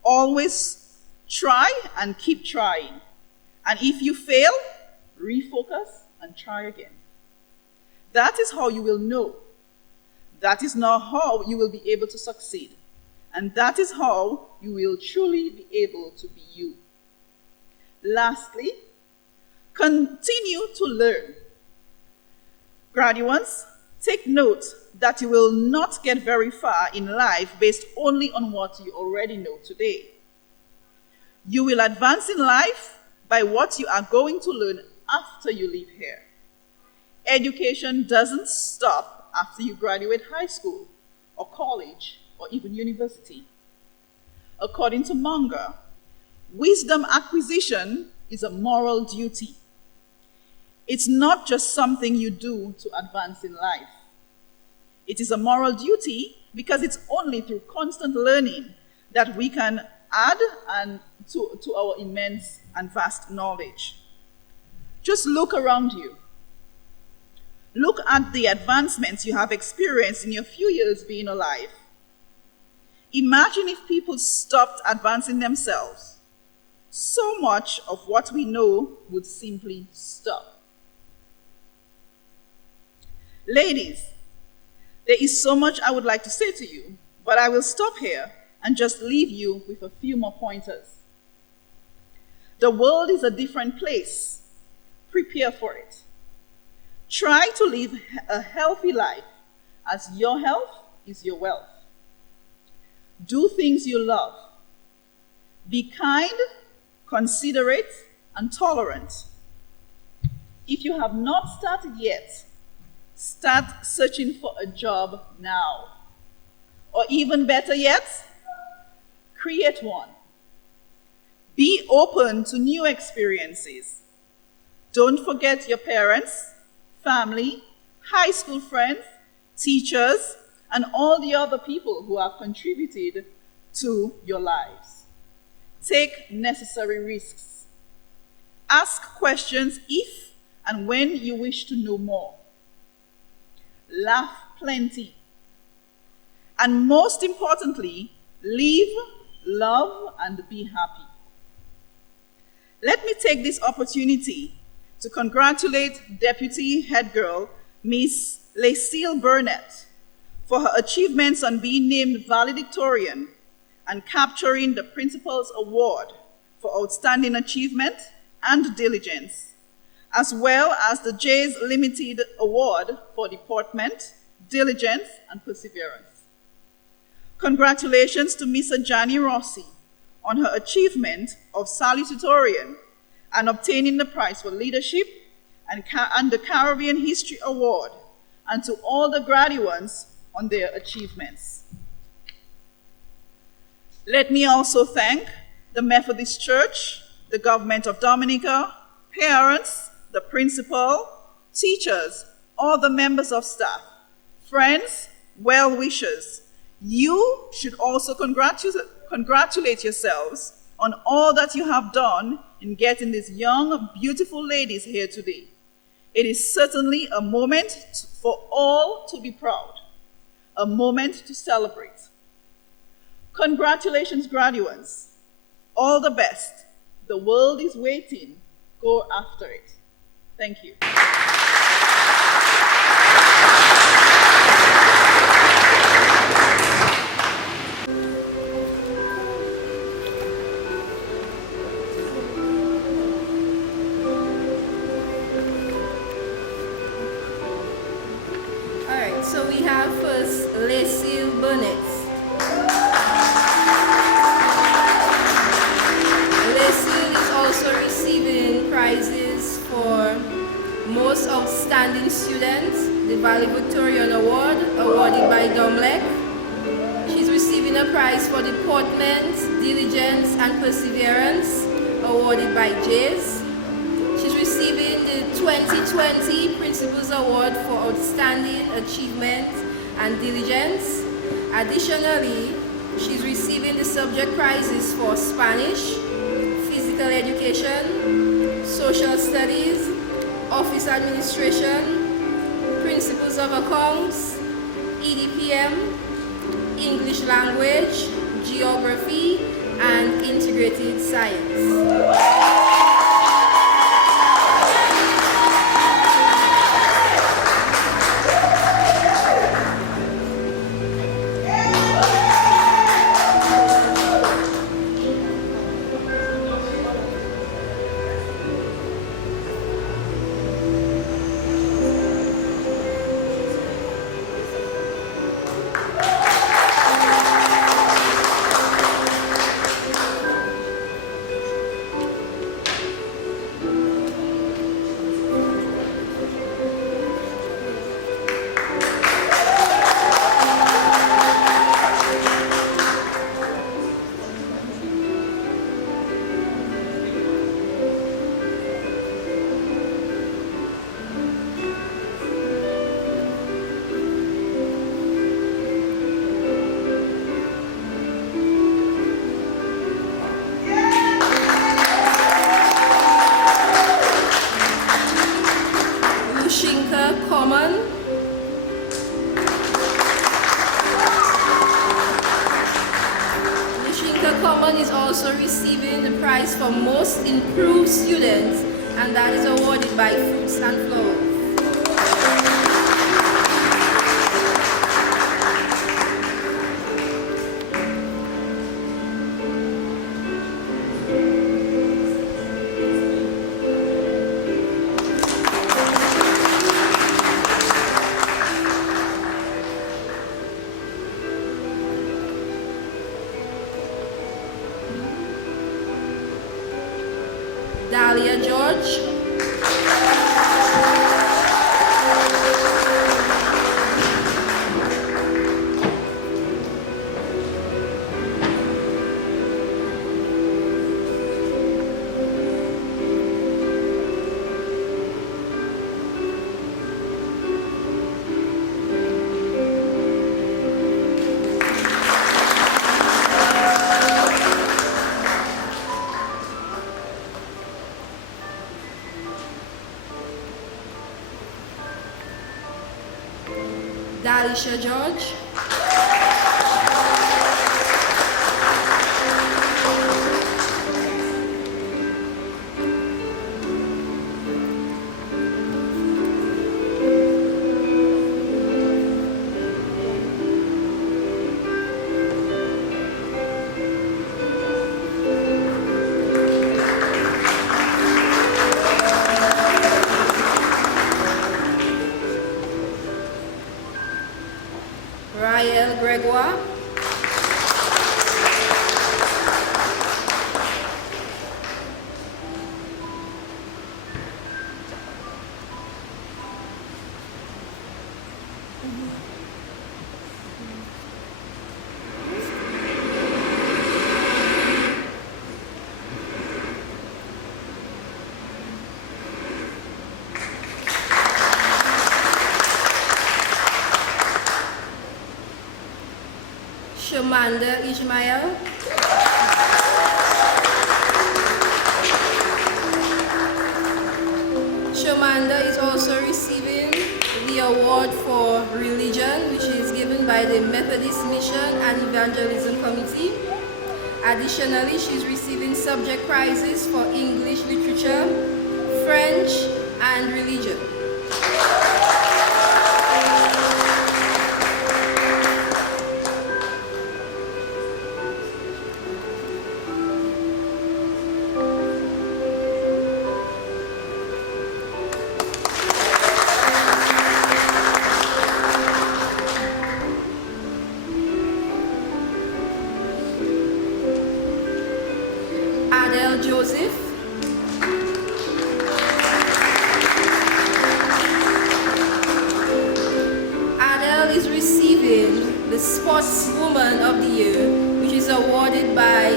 Always try and keep trying. And if you fail, refocus and try again. That is how you will know. That is now how you will be able to succeed. And that is how you will truly be able to be you. Lastly, continue to learn. Graduates, take note that you will not get very far in life based only on what you already know today. You will advance in life by what you are going to learn after you leave here. Education doesn't stop after you graduate high school or college or even university. According to Munger, wisdom acquisition is a moral duty. It's not just something you do to advance in life. It is a moral duty because it's only through constant learning that we can add to our immense and vast knowledge. Just look around you. Look at the advancements you have experienced in your few years being alive. Imagine if people stopped advancing themselves. So much of what we know would simply stop. Ladies, there is so much I would like to say to you, but I will stop here and just leave you with a few more pointers. The world is a different place. Prepare for it. Try to live a healthy life, as your health is your wealth. Do things you love. Be kind, considerate, and tolerant. If you have not started yet, start searching for a job now. Or even better yet, create one. Be open to new experiences. Don't forget your parents, family, high school friends, teachers, and all the other people who have contributed to your lives. Take necessary risks. Ask questions if and when you wish to know more. Laugh plenty. And most importantly, live, love, and be happy. Let me take this opportunity to congratulate Deputy Head Girl, Miss Lucille Burnett, for her achievements on being named valedictorian and capturing the Principal's Award for Outstanding Achievement and Diligence, as well as the J's Limited Award for Deportment, Diligence, and Perseverance. Congratulations to Miss Ajani Rossi on her achievement of salutatorian and obtaining the prize for leadership and the Caribbean History Award, and to all the graduates on their achievements. Let me also thank the Methodist Church, the government of Dominica, parents, the principal, teachers, all the members of staff, friends, well-wishers. You should also congratulate yourselves on all that you have done in getting these young, beautiful ladies here today. It is certainly a moment for all to be proud, a moment to celebrate. Congratulations, graduates. All the best. The world is waiting. Go after it. Thank you. So we have first Lucille Burnett. Lucille is also receiving prizes for Most Outstanding Student, the Valedictorian Award, awarded by Dominica. She's receiving a prize for Deportment, Diligence, and Perseverance, awarded by J's. She's receiving the 2020 Principal's Award for Outstanding Achievement and Diligence. Additionally, she's receiving the subject prizes for Spanish, Physical Education, Social Studies, Office Administration, Principles of Accounts, EDPM, English Language, Geography, and Integrated Science. Is also receiving the prize for Most Improved Student, and that is awarded by Fruits and Flowers. Dahlia George. Dalisha George. Rael Gregoire. Shamanda Ismail. Shamanda is also receiving the award for religion, which is given by the Methodist Mission and Evangelism Committee. Additionally, she's receiving subject prizes for English literature, French, and religion. Adele Joseph. Adele is receiving the Sportswoman of the Year, which is awarded by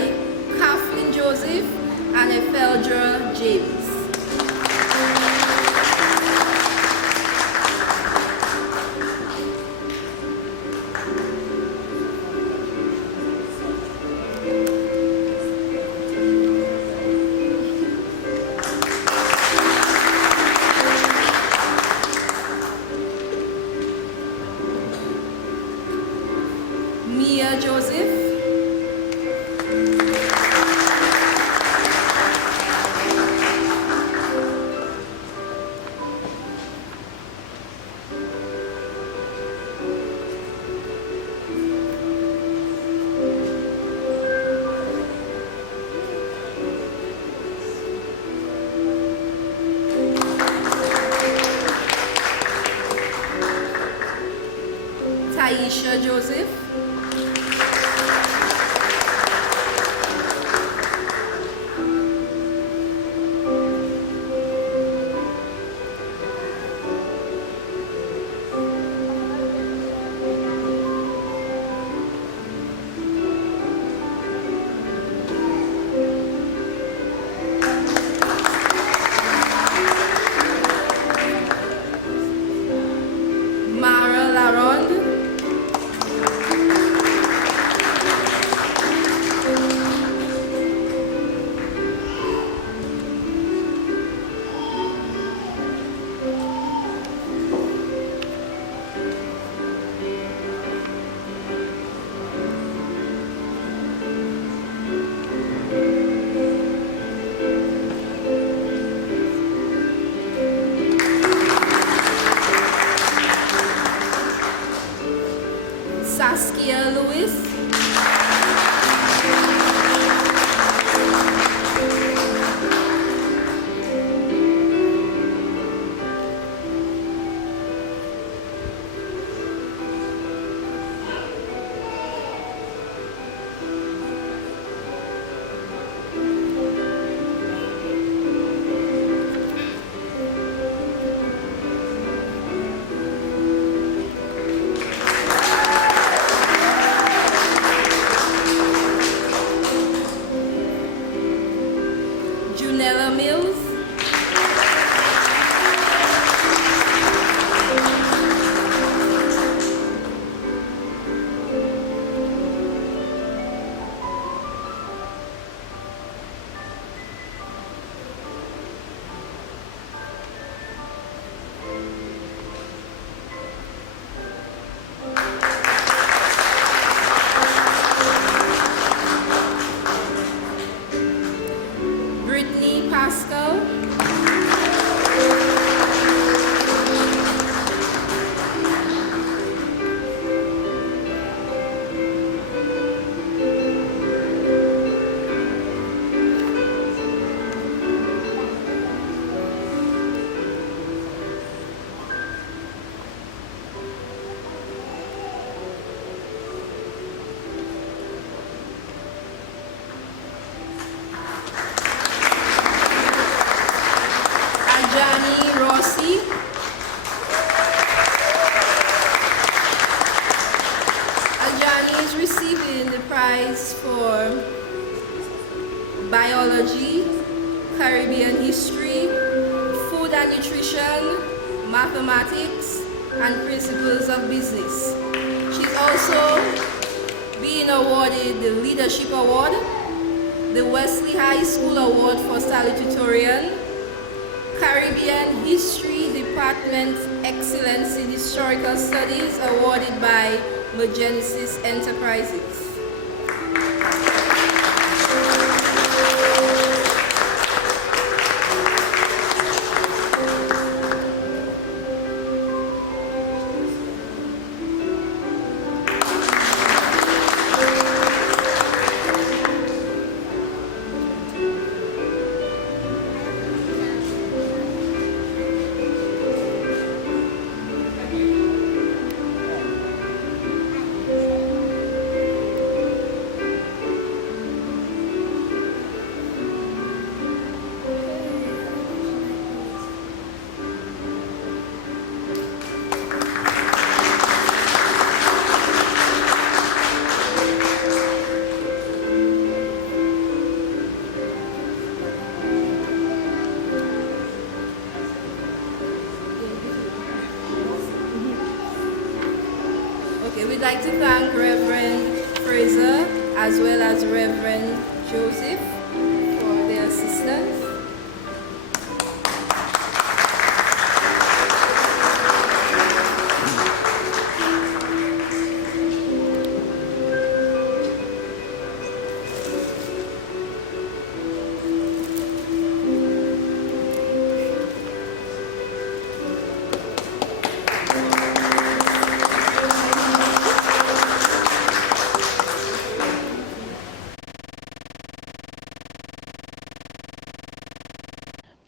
Kathleen Joseph and Efeldra James. Mia Joseph. Taisha Joseph. prize for biology, Caribbean history, food and nutrition, mathematics, and principles of business. She's also being awarded the Leadership Award, the Wesley High School Award for Salutatorian, Caribbean History Department Excellence in Historical Studies awarded by Mergenesis Enterprises. Okay, we'd like to thank Reverend Fraser as well as Reverend Joseph for their assistance.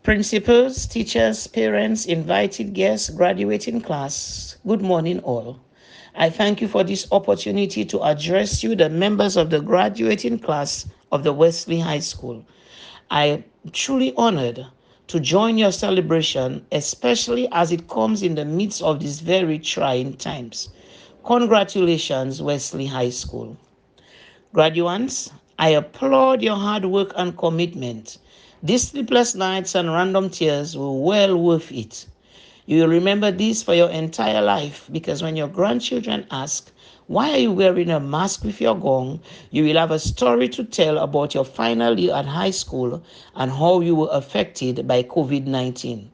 Principals, teachers, parents, invited guests, graduating class, good morning all. I thank you for this opportunity to address you, the members of the graduating class of the Wesley High School. I am truly honored to join your celebration, especially as it comes in the midst of these very trying times. Congratulations, Wesley High School. Graduates, I applaud your hard work and commitment. These sleepless nights and random tears were well worth it. You will remember this for your entire life because when your grandchildren ask, why are you wearing a mask with your gong? You will have a story to tell about your final year at high school and how you were affected by COVID-19.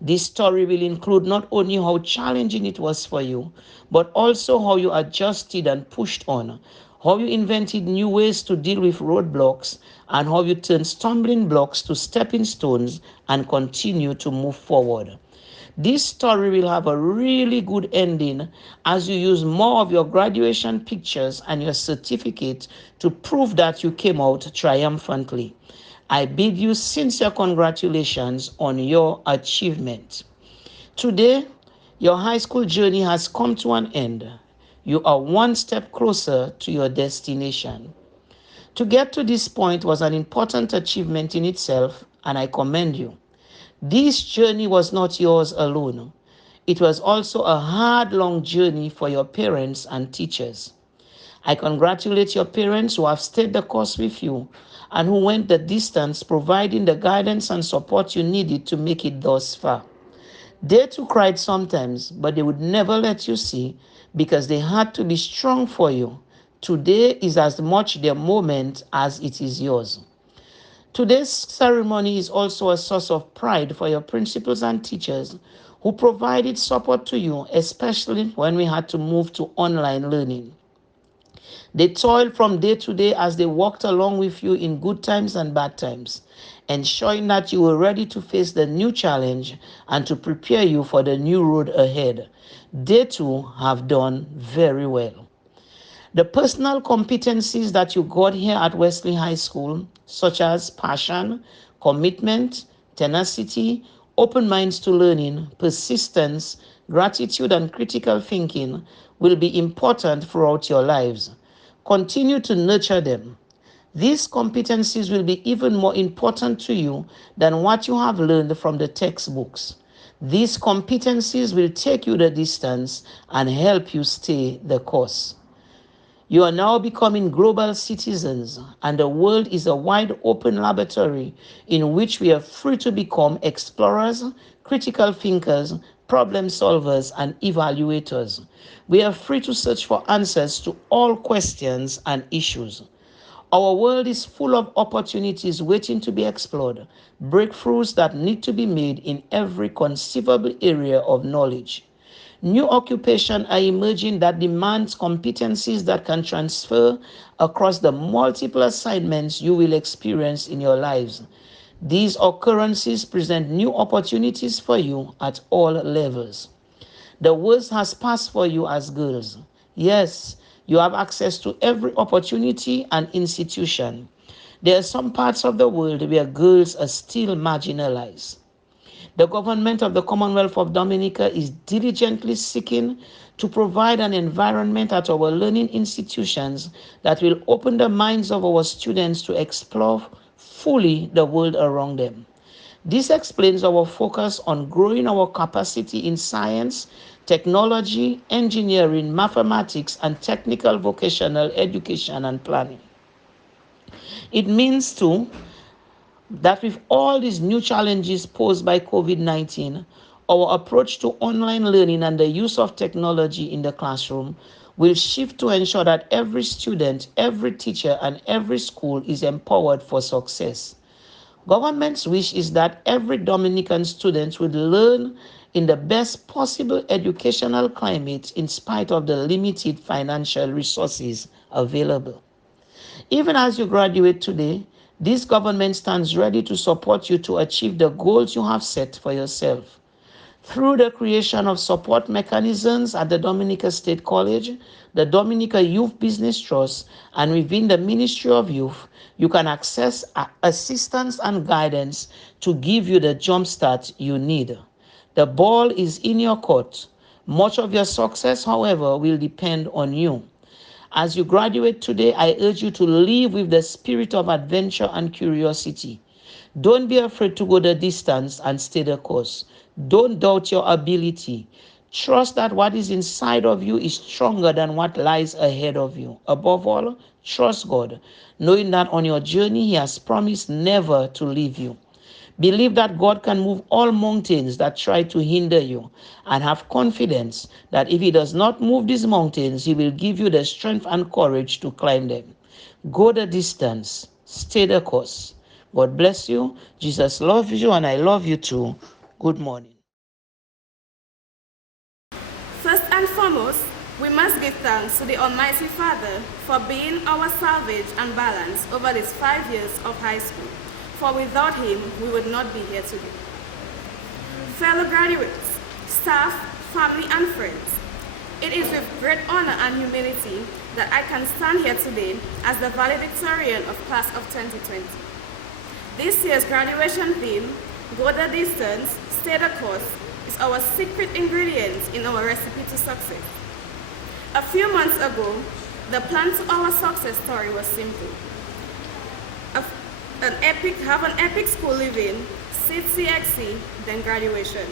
This story will include not only how challenging it was for you, but also how you adjusted and pushed on, how you invented new ways to deal with roadblocks, and how you turned stumbling blocks to stepping stones and continue to move forward. This story will have a really good ending as you use more of your graduation pictures and your certificate to prove that you came out triumphantly. I bid you sincere congratulations on your achievement. Today, your high school journey has come to an end. You are one step closer to your destination. To get to this point was an important achievement in itself, and I commend you. This journey was not yours alone. It was also a hard, long journey for your parents and teachers. I congratulate your parents who have stayed the course with you and who went the distance providing the guidance and support you needed to make it thus far. They too cried sometimes, but they would never let you see because they had to be strong for you. Today is as much their moment as it is yours. Today's ceremony is also a source of pride for your principals and teachers who provided support to you, especially when we had to move to online learning. They toiled from day to day as they walked along with you in good times and bad times, ensuring that you were ready to face the new challenge and to prepare you for the new road ahead. They too have done very well. The personal competencies that you got here at Wesley High School, such as passion, commitment, tenacity, open minds to learning, persistence, gratitude, and critical thinking, will be important throughout your lives. Continue to nurture them. These competencies will be even more important to you than what you have learned from the textbooks. These competencies will take you the distance and help you stay the course. You are now becoming global citizens, and the world is a wide open laboratory in which we are free to become explorers, critical thinkers, problem solvers, and evaluators. We are free to search for answers to all questions and issues. Our world is full of opportunities waiting to be explored, breakthroughs that need to be made in every conceivable area of knowledge. New occupations are emerging that demands competencies that can transfer across the multiple assignments you will experience in your lives. These occurrences present new opportunities for you at all levels. The worst has passed for you as girls. Yes, you have access to every opportunity and institution. There are some parts of the world where girls are still marginalized. The government of the Commonwealth of Dominica is diligently seeking to provide an environment at our learning institutions that will open the minds of our students to explore fully the world around them. This explains our focus on growing our capacity in science, technology, engineering, mathematics, and technical vocational education and planning. It means, too, that with all these new challenges posed by COVID-19, our approach to online learning and the use of technology in the classroom will shift to ensure that every student, every teacher, and every school is empowered for success. Government's wish is that every Dominican student would learn in the best possible educational climate in spite of the limited financial resources available. Even as you graduate today, this government stands ready to support you to achieve the goals you have set for yourself. Through the creation of support mechanisms at the Dominica State College, the Dominica Youth Business Trust, and within the Ministry of Youth, you can access assistance and guidance to give you the jumpstart you need. The ball is in your court. Much of your success, however, will depend on you. As you graduate today, I urge you to live with the spirit of adventure and curiosity. Don't be afraid to go the distance and stay the course. Don't doubt your ability. Trust that what is inside of you is stronger than what lies ahead of you. Above all, trust God, knowing that on your journey, He has promised never to leave you. Believe that God can move all mountains that try to hinder you, and have confidence that if He does not move these mountains, He will give you the strength and courage to climb them. Go the distance. Stay the course. God bless you. Jesus loves you, and I love you too. Good morning. First and foremost, we must give thanks to the Almighty Father for being our salvage and balance over these 5 years of high school. For without Him, we would not be here today. Fellow graduates, staff, family, and friends, it is with great honor and humility that I can stand here today as the valedictorian of Class of 2020. This year's graduation theme, Go the Distance, Stay the Course, is our secret ingredient in our recipe to success. A few months ago, the plan to our success story was simple. Have an epic school living, sit CXC, then graduation.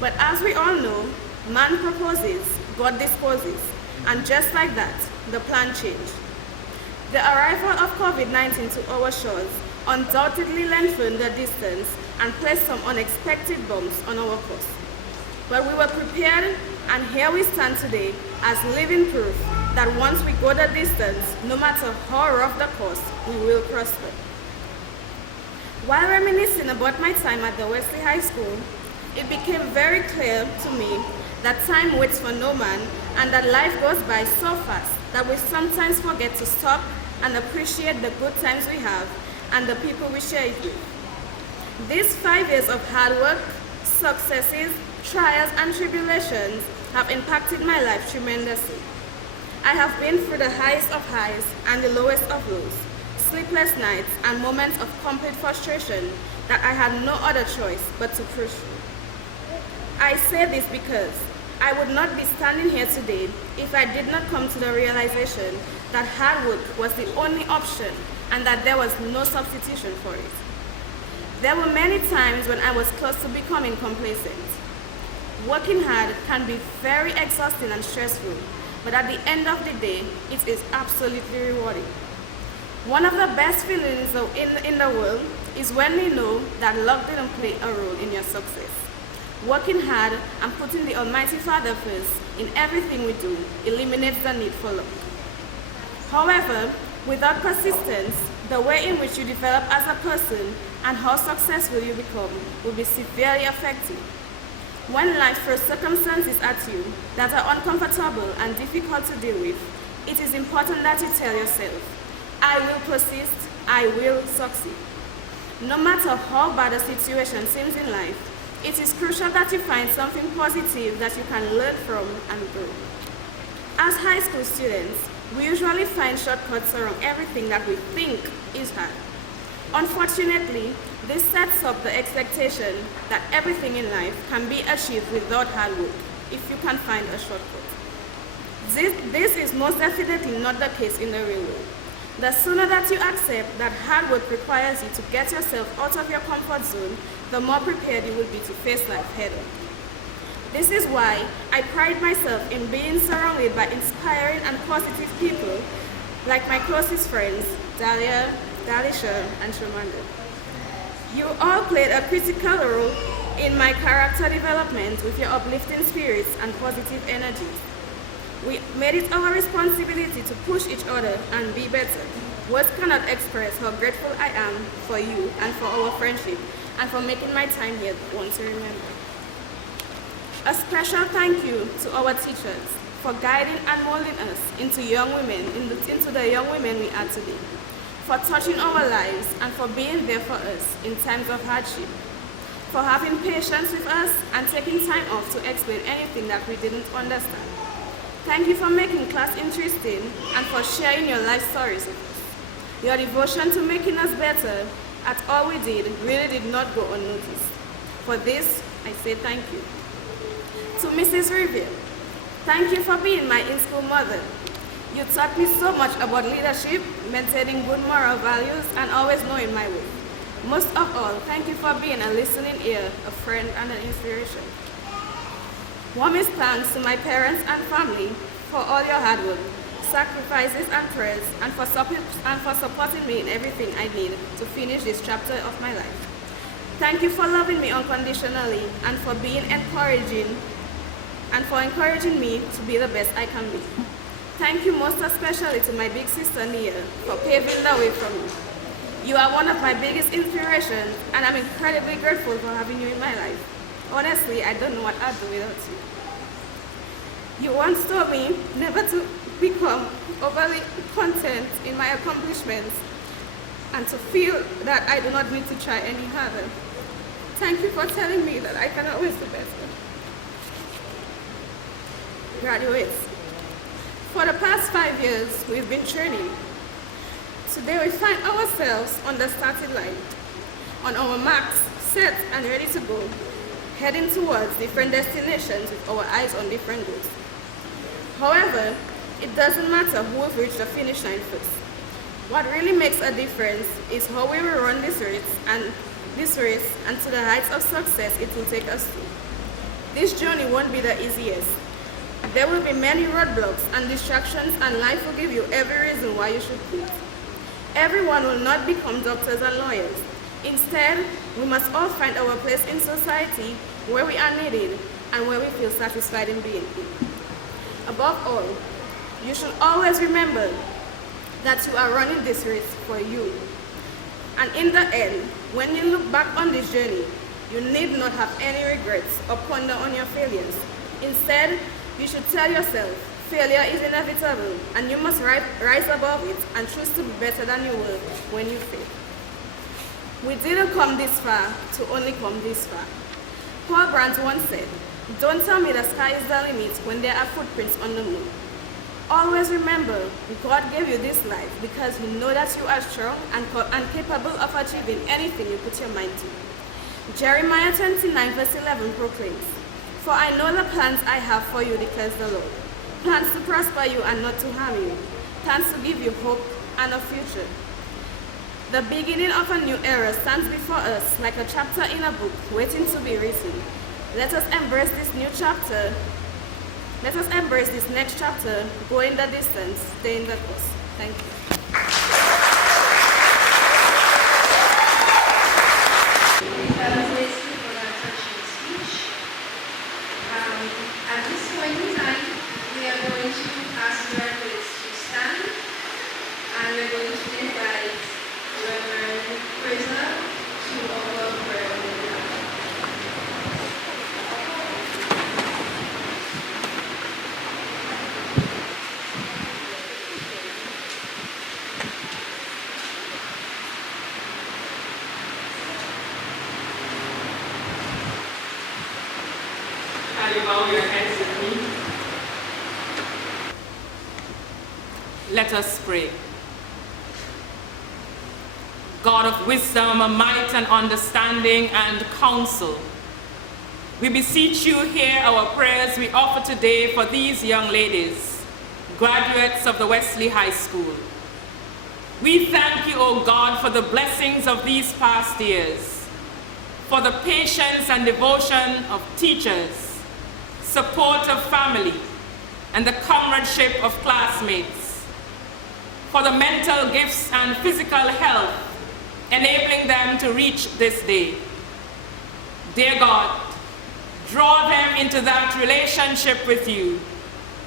But as we all know, man proposes, God disposes, and just like that, the plan changed. The arrival of COVID-19 to our shores undoubtedly lengthened the distance and placed some unexpected bumps on our course. But we were prepared, and here we stand today as living proof that once we go the distance, no matter how rough the course, we will prosper. While reminiscing about my time at the Wesley High School, it became very clear to me that time waits for no man and that life goes by so fast that we sometimes forget to stop and appreciate the good times we have and the people we share it with. These 5 years of hard work, successes, trials, and tribulations have impacted my life tremendously. I have been through the highest of highs and the lowest of lows, sleepless nights, and moments of complete frustration that I had no other choice but to push through. I say this because I would not be standing here today if I did not come to the realization that hard work was the only option and that there was no substitution for it. There were many times when I was close to becoming complacent. Working hard can be very exhausting and stressful, but at the end of the day, it is absolutely rewarding. One of the best feelings in the world is when we know that luck didn't play a role in your success. Working hard and putting the Almighty Father first in everything we do eliminates the need for luck. However, without persistence, the way in which you develop as a person and how successful you become will be severely affected. When life throws circumstances at you that are uncomfortable and difficult to deal with, it is important that you tell yourself, I will persist, I will succeed. No matter how bad a situation seems in life, it is crucial that you find something positive that you can learn from and grow. As high school students, we usually find shortcuts around everything that we think is hard. Unfortunately, this sets up the expectation that everything in life can be achieved without hard work if you can find a shortcut. This is most definitely not the case in the real world. The sooner that you accept that hard work requires you to get yourself out of your comfort zone, the more prepared you will be to face life head-on. This is why I pride myself in being surrounded by inspiring and positive people like my closest friends, Dahlia, Dalisha, and Shamanda. You all played a critical role in my character development with your uplifting spirits and positive energy. We made it our responsibility to push each other and be better. Words cannot express how grateful I am for you and for our friendship and for making my time here one to remember. A special thank you to our teachers for guiding and molding us into young women, into the young women we are today, for touching our lives and for being there for us in times of hardship, for having patience with us and taking time off to explain anything that we didn't understand. Thank you for making class interesting and for sharing your life stories with us. Your devotion to making us better at all we did really did not go unnoticed. For this, I say thank you. To Mrs. Revere, thank you for being my in-school mother. You taught me so much about leadership, maintaining good moral values, and always knowing my way. Most of all, thank you for being a listening ear, a friend, and an inspiration. Warmest thanks to my parents and family for all your hard work, sacrifices, and prayers, and for supporting me in everything I need to finish this chapter of my life. Thank you for loving me unconditionally and for encouraging me to be the best I can be. Thank you most especially to my big sister Nia for paving the way for me. You are one of my biggest inspirations, and I'm incredibly grateful for having you in my life. Honestly, I don't know what I'd do without you. You once told me never to become overly content in my accomplishments and to feel that I do not need to try any harder. Thank you for telling me that I can always do better. Graduates, for the past 5 years, we've been training. Today we find ourselves on the starting line, on our marks, set and ready to go, heading towards different destinations with our eyes on different goals. However, it doesn't matter who will reach the finish line first. What really makes a difference is how we will run this race and to the heights of success it will take us to. This journey won't be the easiest. There will be many roadblocks and distractions, and life will give you every reason why you should quit. Everyone will not become doctors and lawyers. Instead, we must all find our place in society where we are needed and where we feel satisfied in being. Above all, you should always remember that you are running this race for you. And in the end, when you look back on this journey, you need not have any regrets or ponder on your failures. Instead, you should tell yourself, failure is inevitable, and you must rise above it and choose to be better than you were when you fail. We didn't come this far to only come this far. Paul Brandt once said, "Don't tell me the sky is the limit when there are footprints on the moon." Always remember, God gave you this life because He knows that you are strong and capable of achieving anything you put your mind to. Jeremiah 29 verse 11 proclaims, "For I know the plans I have for you, declares the Lord. Plans to prosper you and not to harm you. Plans to give you hope and a future." The beginning of a new era stands before us like a chapter in a book waiting to be written. Let us embrace this new chapter Let us embrace this next chapter, go in the distance, stay in the course. Thank you. At this point in time, we are going to ask graduates to stand, and we're going to invite Reverend Fraser to offer prayer on their behalf. Can you bow your heads with me? Let us pray. God of wisdom, might and understanding and counsel, we beseech you, hear our prayers we offer today for these young ladies, graduates of the Wesley High School. We thank you, O God, for the blessings of these past years, for the patience and devotion of teachers, support of family, and the comradeship of classmates, for the mental gifts and physical health enabling them to reach this day. Dear God, draw them into that relationship with you,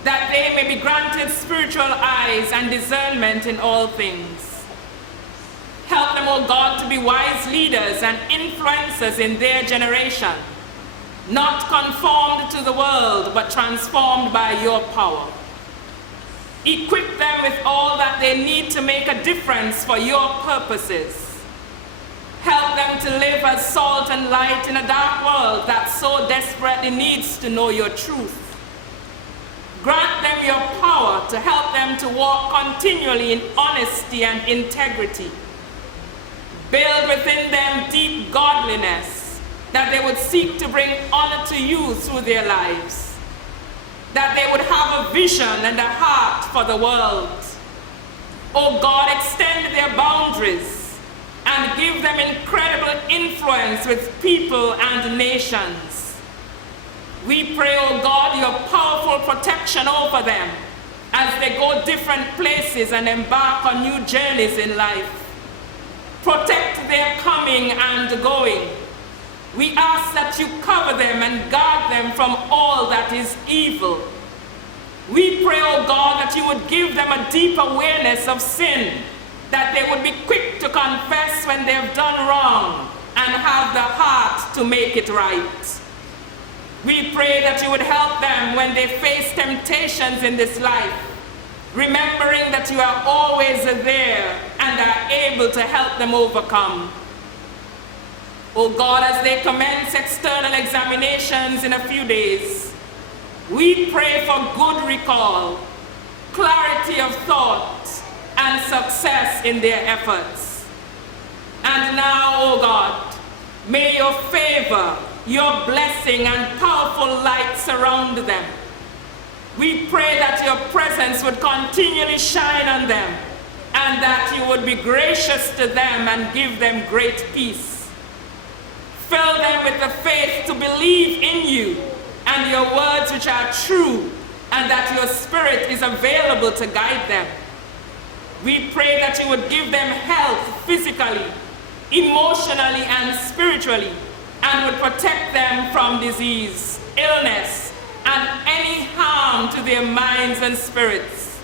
that they may be granted spiritual eyes and discernment in all things. Help them, O God, to be wise leaders and influencers in their generation, not conformed to the world, but transformed by your power. Equip them with all that they need to make a difference for your purposes. Help them to live as salt and light in a dark world that so desperately needs to know your truth. Grant them your power to help them to walk continually in honesty and integrity. Build within them deep godliness, that they would seek to bring honor to you through their lives, that they would have a vision and a heart for the world. Oh God, extend their boundaries and give them incredible influence with people and nations. We pray, oh God, your powerful protection over them as they go different places and embark on new journeys in life. Protect their coming and going. We ask that you cover them and guard them from all that is evil. We pray, oh God, that you would give them a deep awareness of sin, that they would be quick to confess when they have done wrong and have the heart to make it right. We pray that you would help them when they face temptations in this life, remembering that you are always there and are able to help them overcome. Oh God, as they commence external examinations in a few days, we pray for good recall, clarity of thought, and success in their efforts. And now, oh God, may your favor, your blessing, and powerful light surround them. We pray that your presence would continually shine on them, and that you would be gracious to them and give them great peace. Fill them with the faith to believe in you and your words which are true, and that your spirit is available to guide them. We pray that you would give them health physically, emotionally, and spiritually, and would protect them from disease, illness, and any harm to their minds and spirits.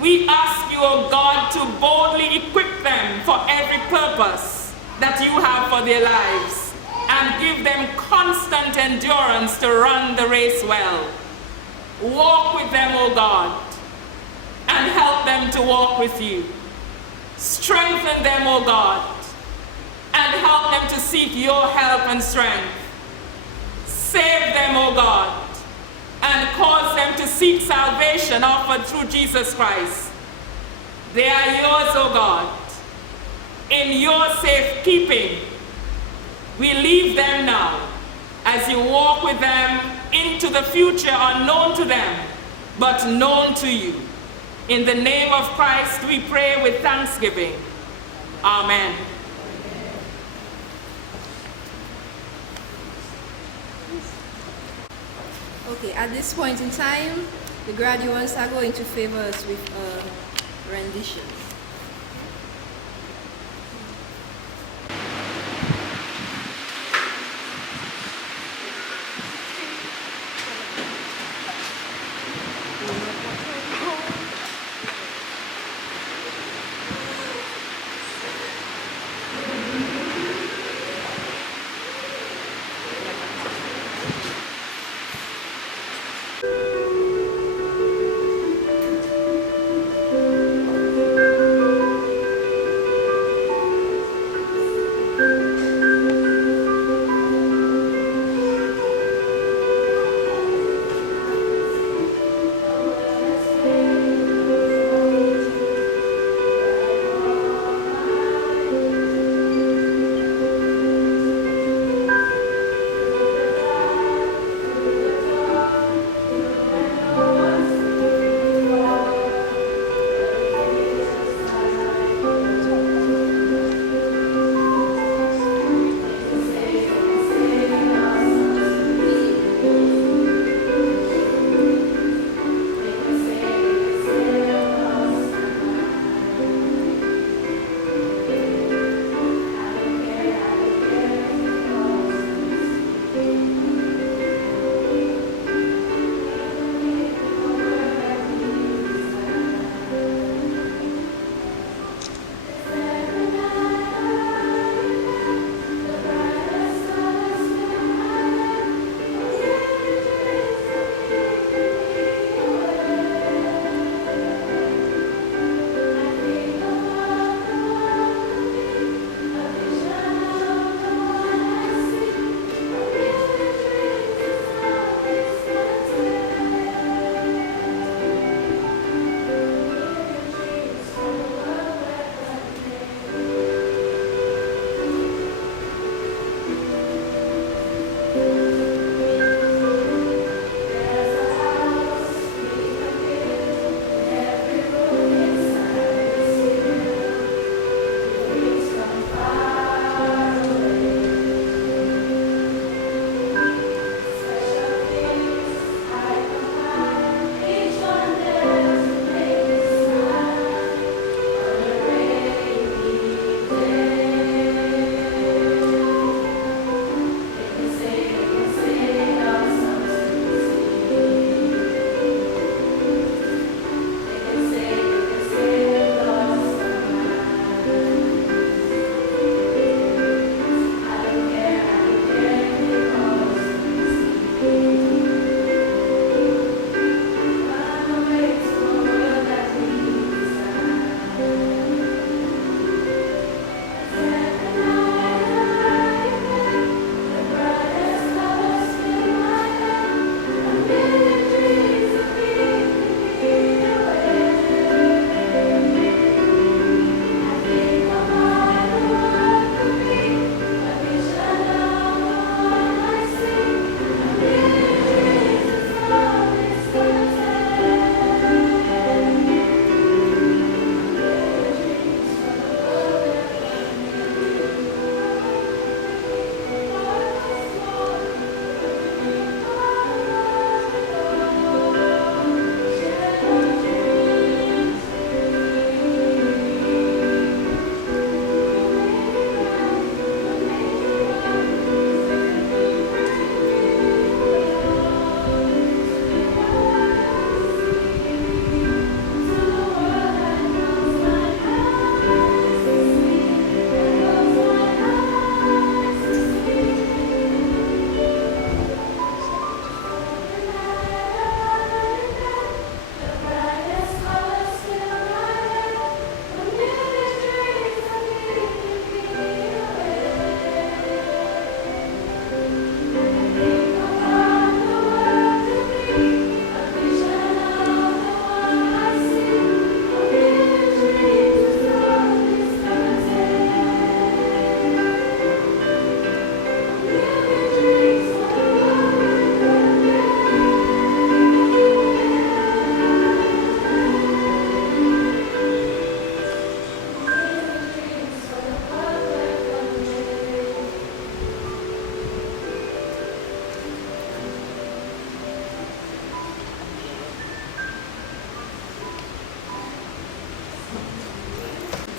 We ask you, O God, to boldly equip them for every purpose that you have for their lives, and give them constant endurance to run the race well. Walk with them, O God, and help them to walk with you. Strengthen them, O God, and help them to seek your help and strength. Save them, O God, and cause them to seek salvation offered through Jesus Christ. They are yours, O God. In your safekeeping, we leave them now as you walk with them into the future unknown to them, but known to you. In the name of Christ, we pray with thanksgiving. Amen. Okay, at this point in time, the graduates are going to favor us with a rendition.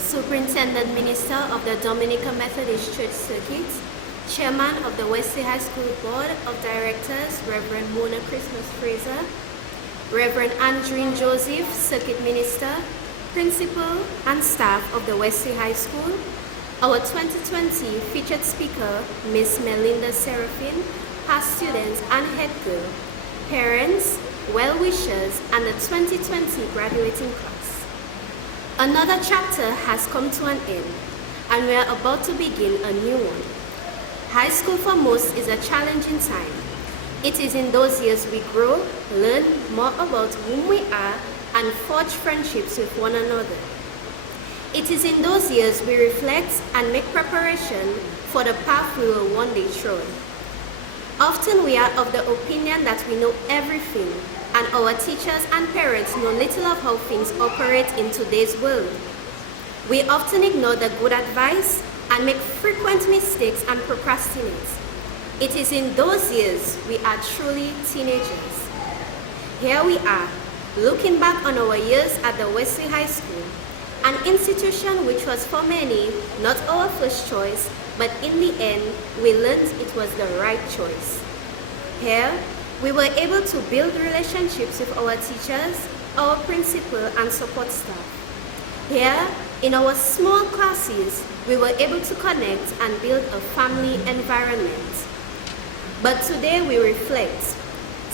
Superintendent Minister of the Dominica Methodist Church Circuit, Chairman of the Wesley High School Board of Directors, Reverend Mona Christmas Fraser, Reverend Andrine Joseph, Circuit Minister, Principal and staff of the Wesley High School, our 2020 featured speaker, Ms. Melinda Serafin, past students and head girl, parents, well-wishers, and the 2020 graduating class. Another chapter has come to an end, and we are about to begin a new one. High school for most is a challenging time. It is in those years we grow, learn more about whom we are, and forge friendships with one another. It is in those years we reflect and make preparation for the path we will one day tread. Often we are of the opinion that we know everything, and our teachers and parents know little of how things operate in today's world. We often ignore the good advice and make frequent mistakes and procrastinate. It is in those years we are truly teenagers. Here we are, looking back on our years at the Wesley High School, an institution which was for many not our first choice, but in the end, we learned it was the right choice. Here, we were able to build relationships with our teachers, our principal, and support staff. Here, in our small classes, we were able to connect and build a family environment. But today we reflect,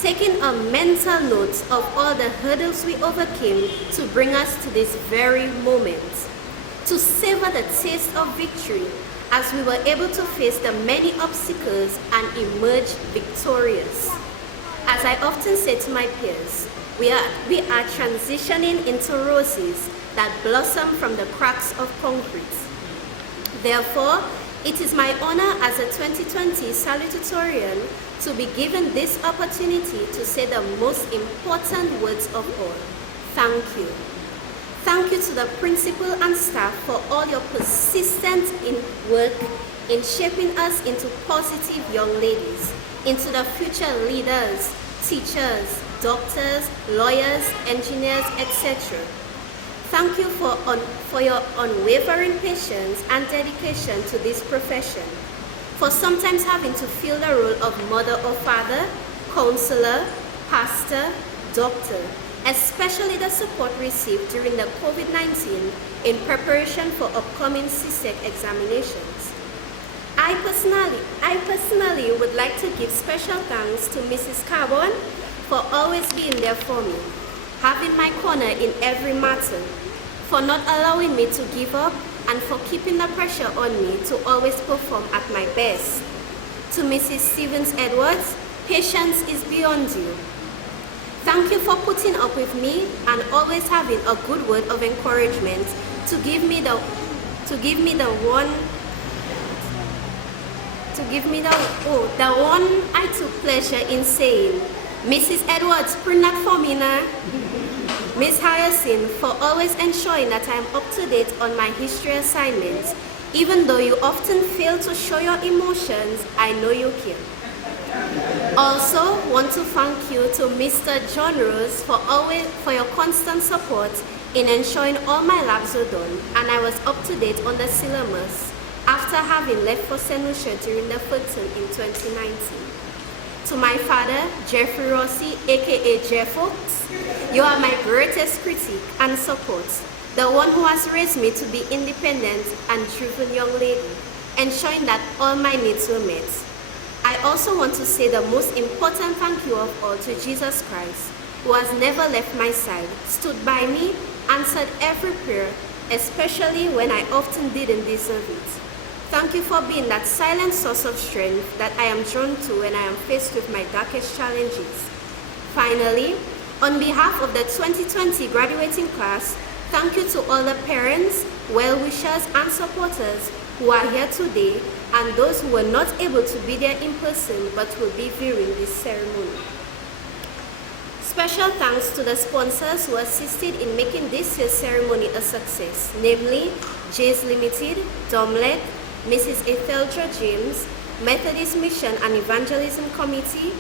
taking a mental note of all the hurdles we overcame to bring us to this very moment, to savor the taste of victory as we were able to face the many obstacles and emerge victorious. As I often say to my peers, we are transitioning into roses that blossom from the cracks of concrete. Therefore, it is my honor as a 2020 salutatorian to be given this opportunity to say the most important words of all. Thank you. Thank you to the principal and staff for all your persistence in work in shaping us into positive young ladies, into the future leaders, teachers, doctors, lawyers, engineers, etc. Thank you for your unwavering patience and dedication to this profession, for sometimes having to fill the role of mother or father, counselor, pastor, doctor, especially the support received during the COVID-19 in preparation for upcoming CSEC examinations. I personally would like to give special thanks to Mrs. Carbon for always being there for me, having my corner in every matter, for not allowing me to give up, and for keeping the pressure on me to always perform at my best. To Mrs. Stevens Edwards, patience is beyond you. Thank you for putting up with me and always having a good word of encouragement to give me the one I took pleasure in saying. Mrs. Edwards, print that for me now. Ms. Hyacinth, for always ensuring that I am up to date on my history assignments. Even though you often fail to show your emotions, I know you care. Also, want to thank you to Mr. John Rose for your constant support in ensuring all my labs were done and I was up to date on the syllabus after having left for St. Lucia during the foot term in 2019. To my father, Jeffrey Rossi, aka Jeff Fox, you are my greatest critic and support, the one who has raised me to be independent and driven young lady, ensuring that all my needs were met. I also want to say the most important thank you of all to Jesus Christ, who has never left my side, stood by me, answered every prayer, especially when I often didn't deserve it. Thank you for being that silent source of strength that I am drawn to when I am faced with my darkest challenges. Finally, on behalf of the 2020 graduating class, thank you to all the parents, well-wishers, and supporters who are here today and those who were not able to be there in person but will be viewing this ceremony. Special thanks to the sponsors who assisted in making this year's ceremony a success, namely J's Limited, Domlec, Mrs. Etheldra James, Methodist Mission and Evangelism Committee,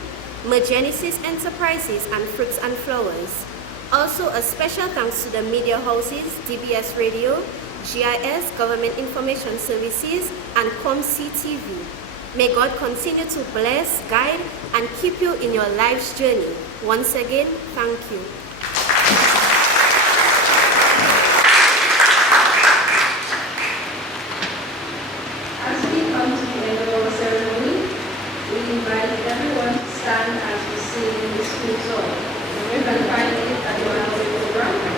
Mergenesis Enterprises, and Fruits and Flowers. Also, a special thanks to the media houses, DBS Radio, GIS, Government Information Services, and Comseetv. May God continue to bless, guide, and keep you in your life's journey. Once again, thank you. As we come to the end of our ceremony, we invite everyone to stand as we sing the school song. You can find it at your house program.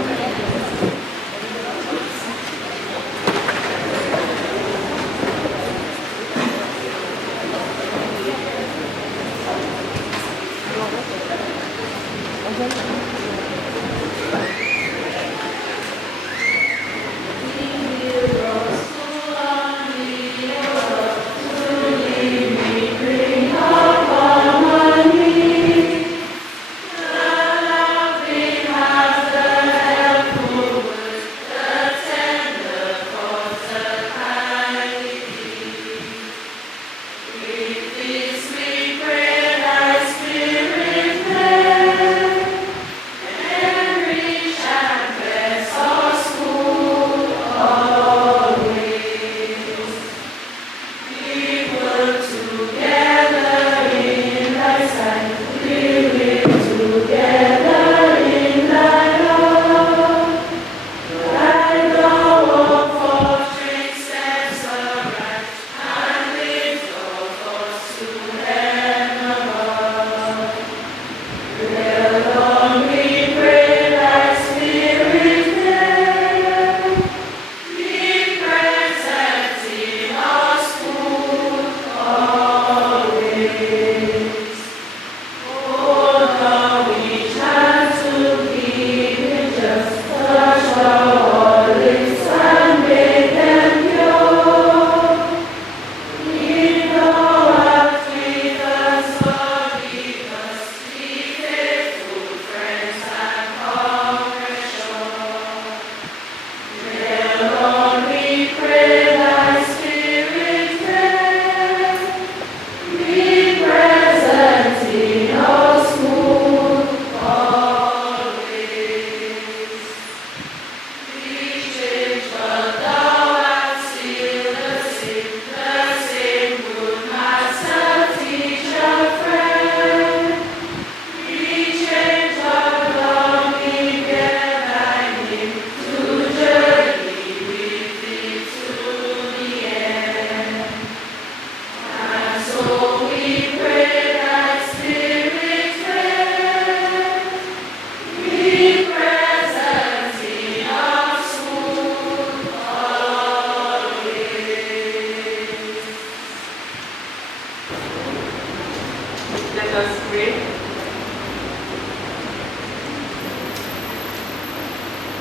Let us pray.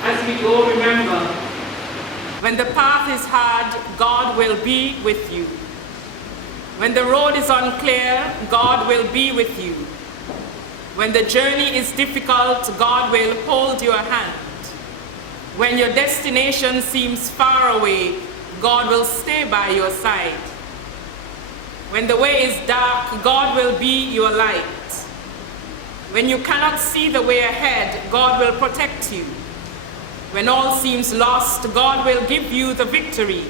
As we go, remember, when the path is hard, God will be with you. When the road is unclear, God will be with you. When the journey is difficult, God will hold your hand. When your destination seems far away, God will stay by your side. When the way is dark, God will be your light. When you cannot see the way ahead, God will protect you. When all seems lost, God will give you the victory.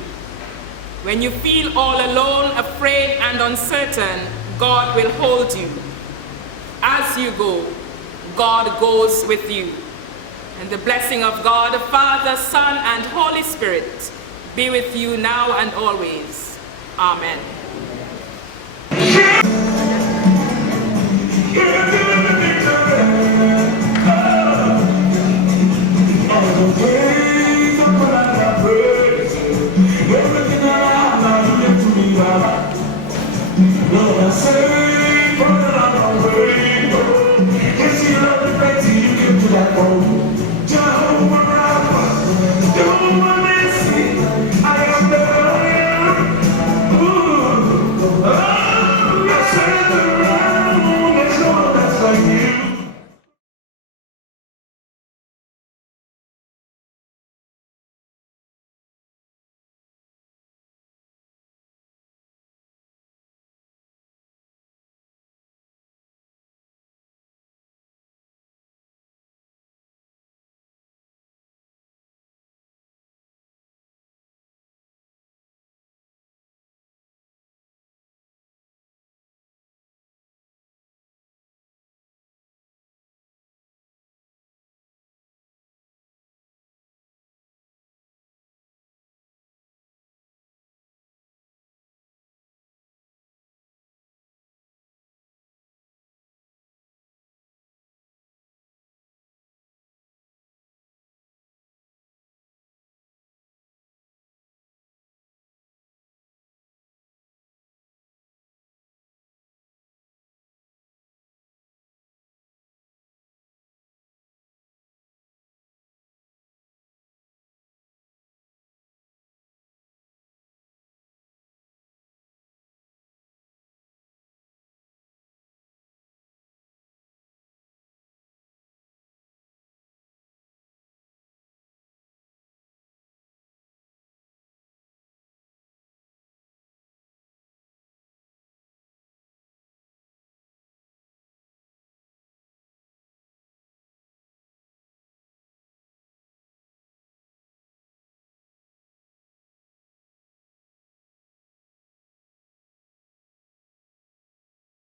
When you feel all alone, afraid, and uncertain, God will hold you. As you go, God goes with you. And the blessing of God, the Father, Son, and Holy Spirit be with you now and always. Amen.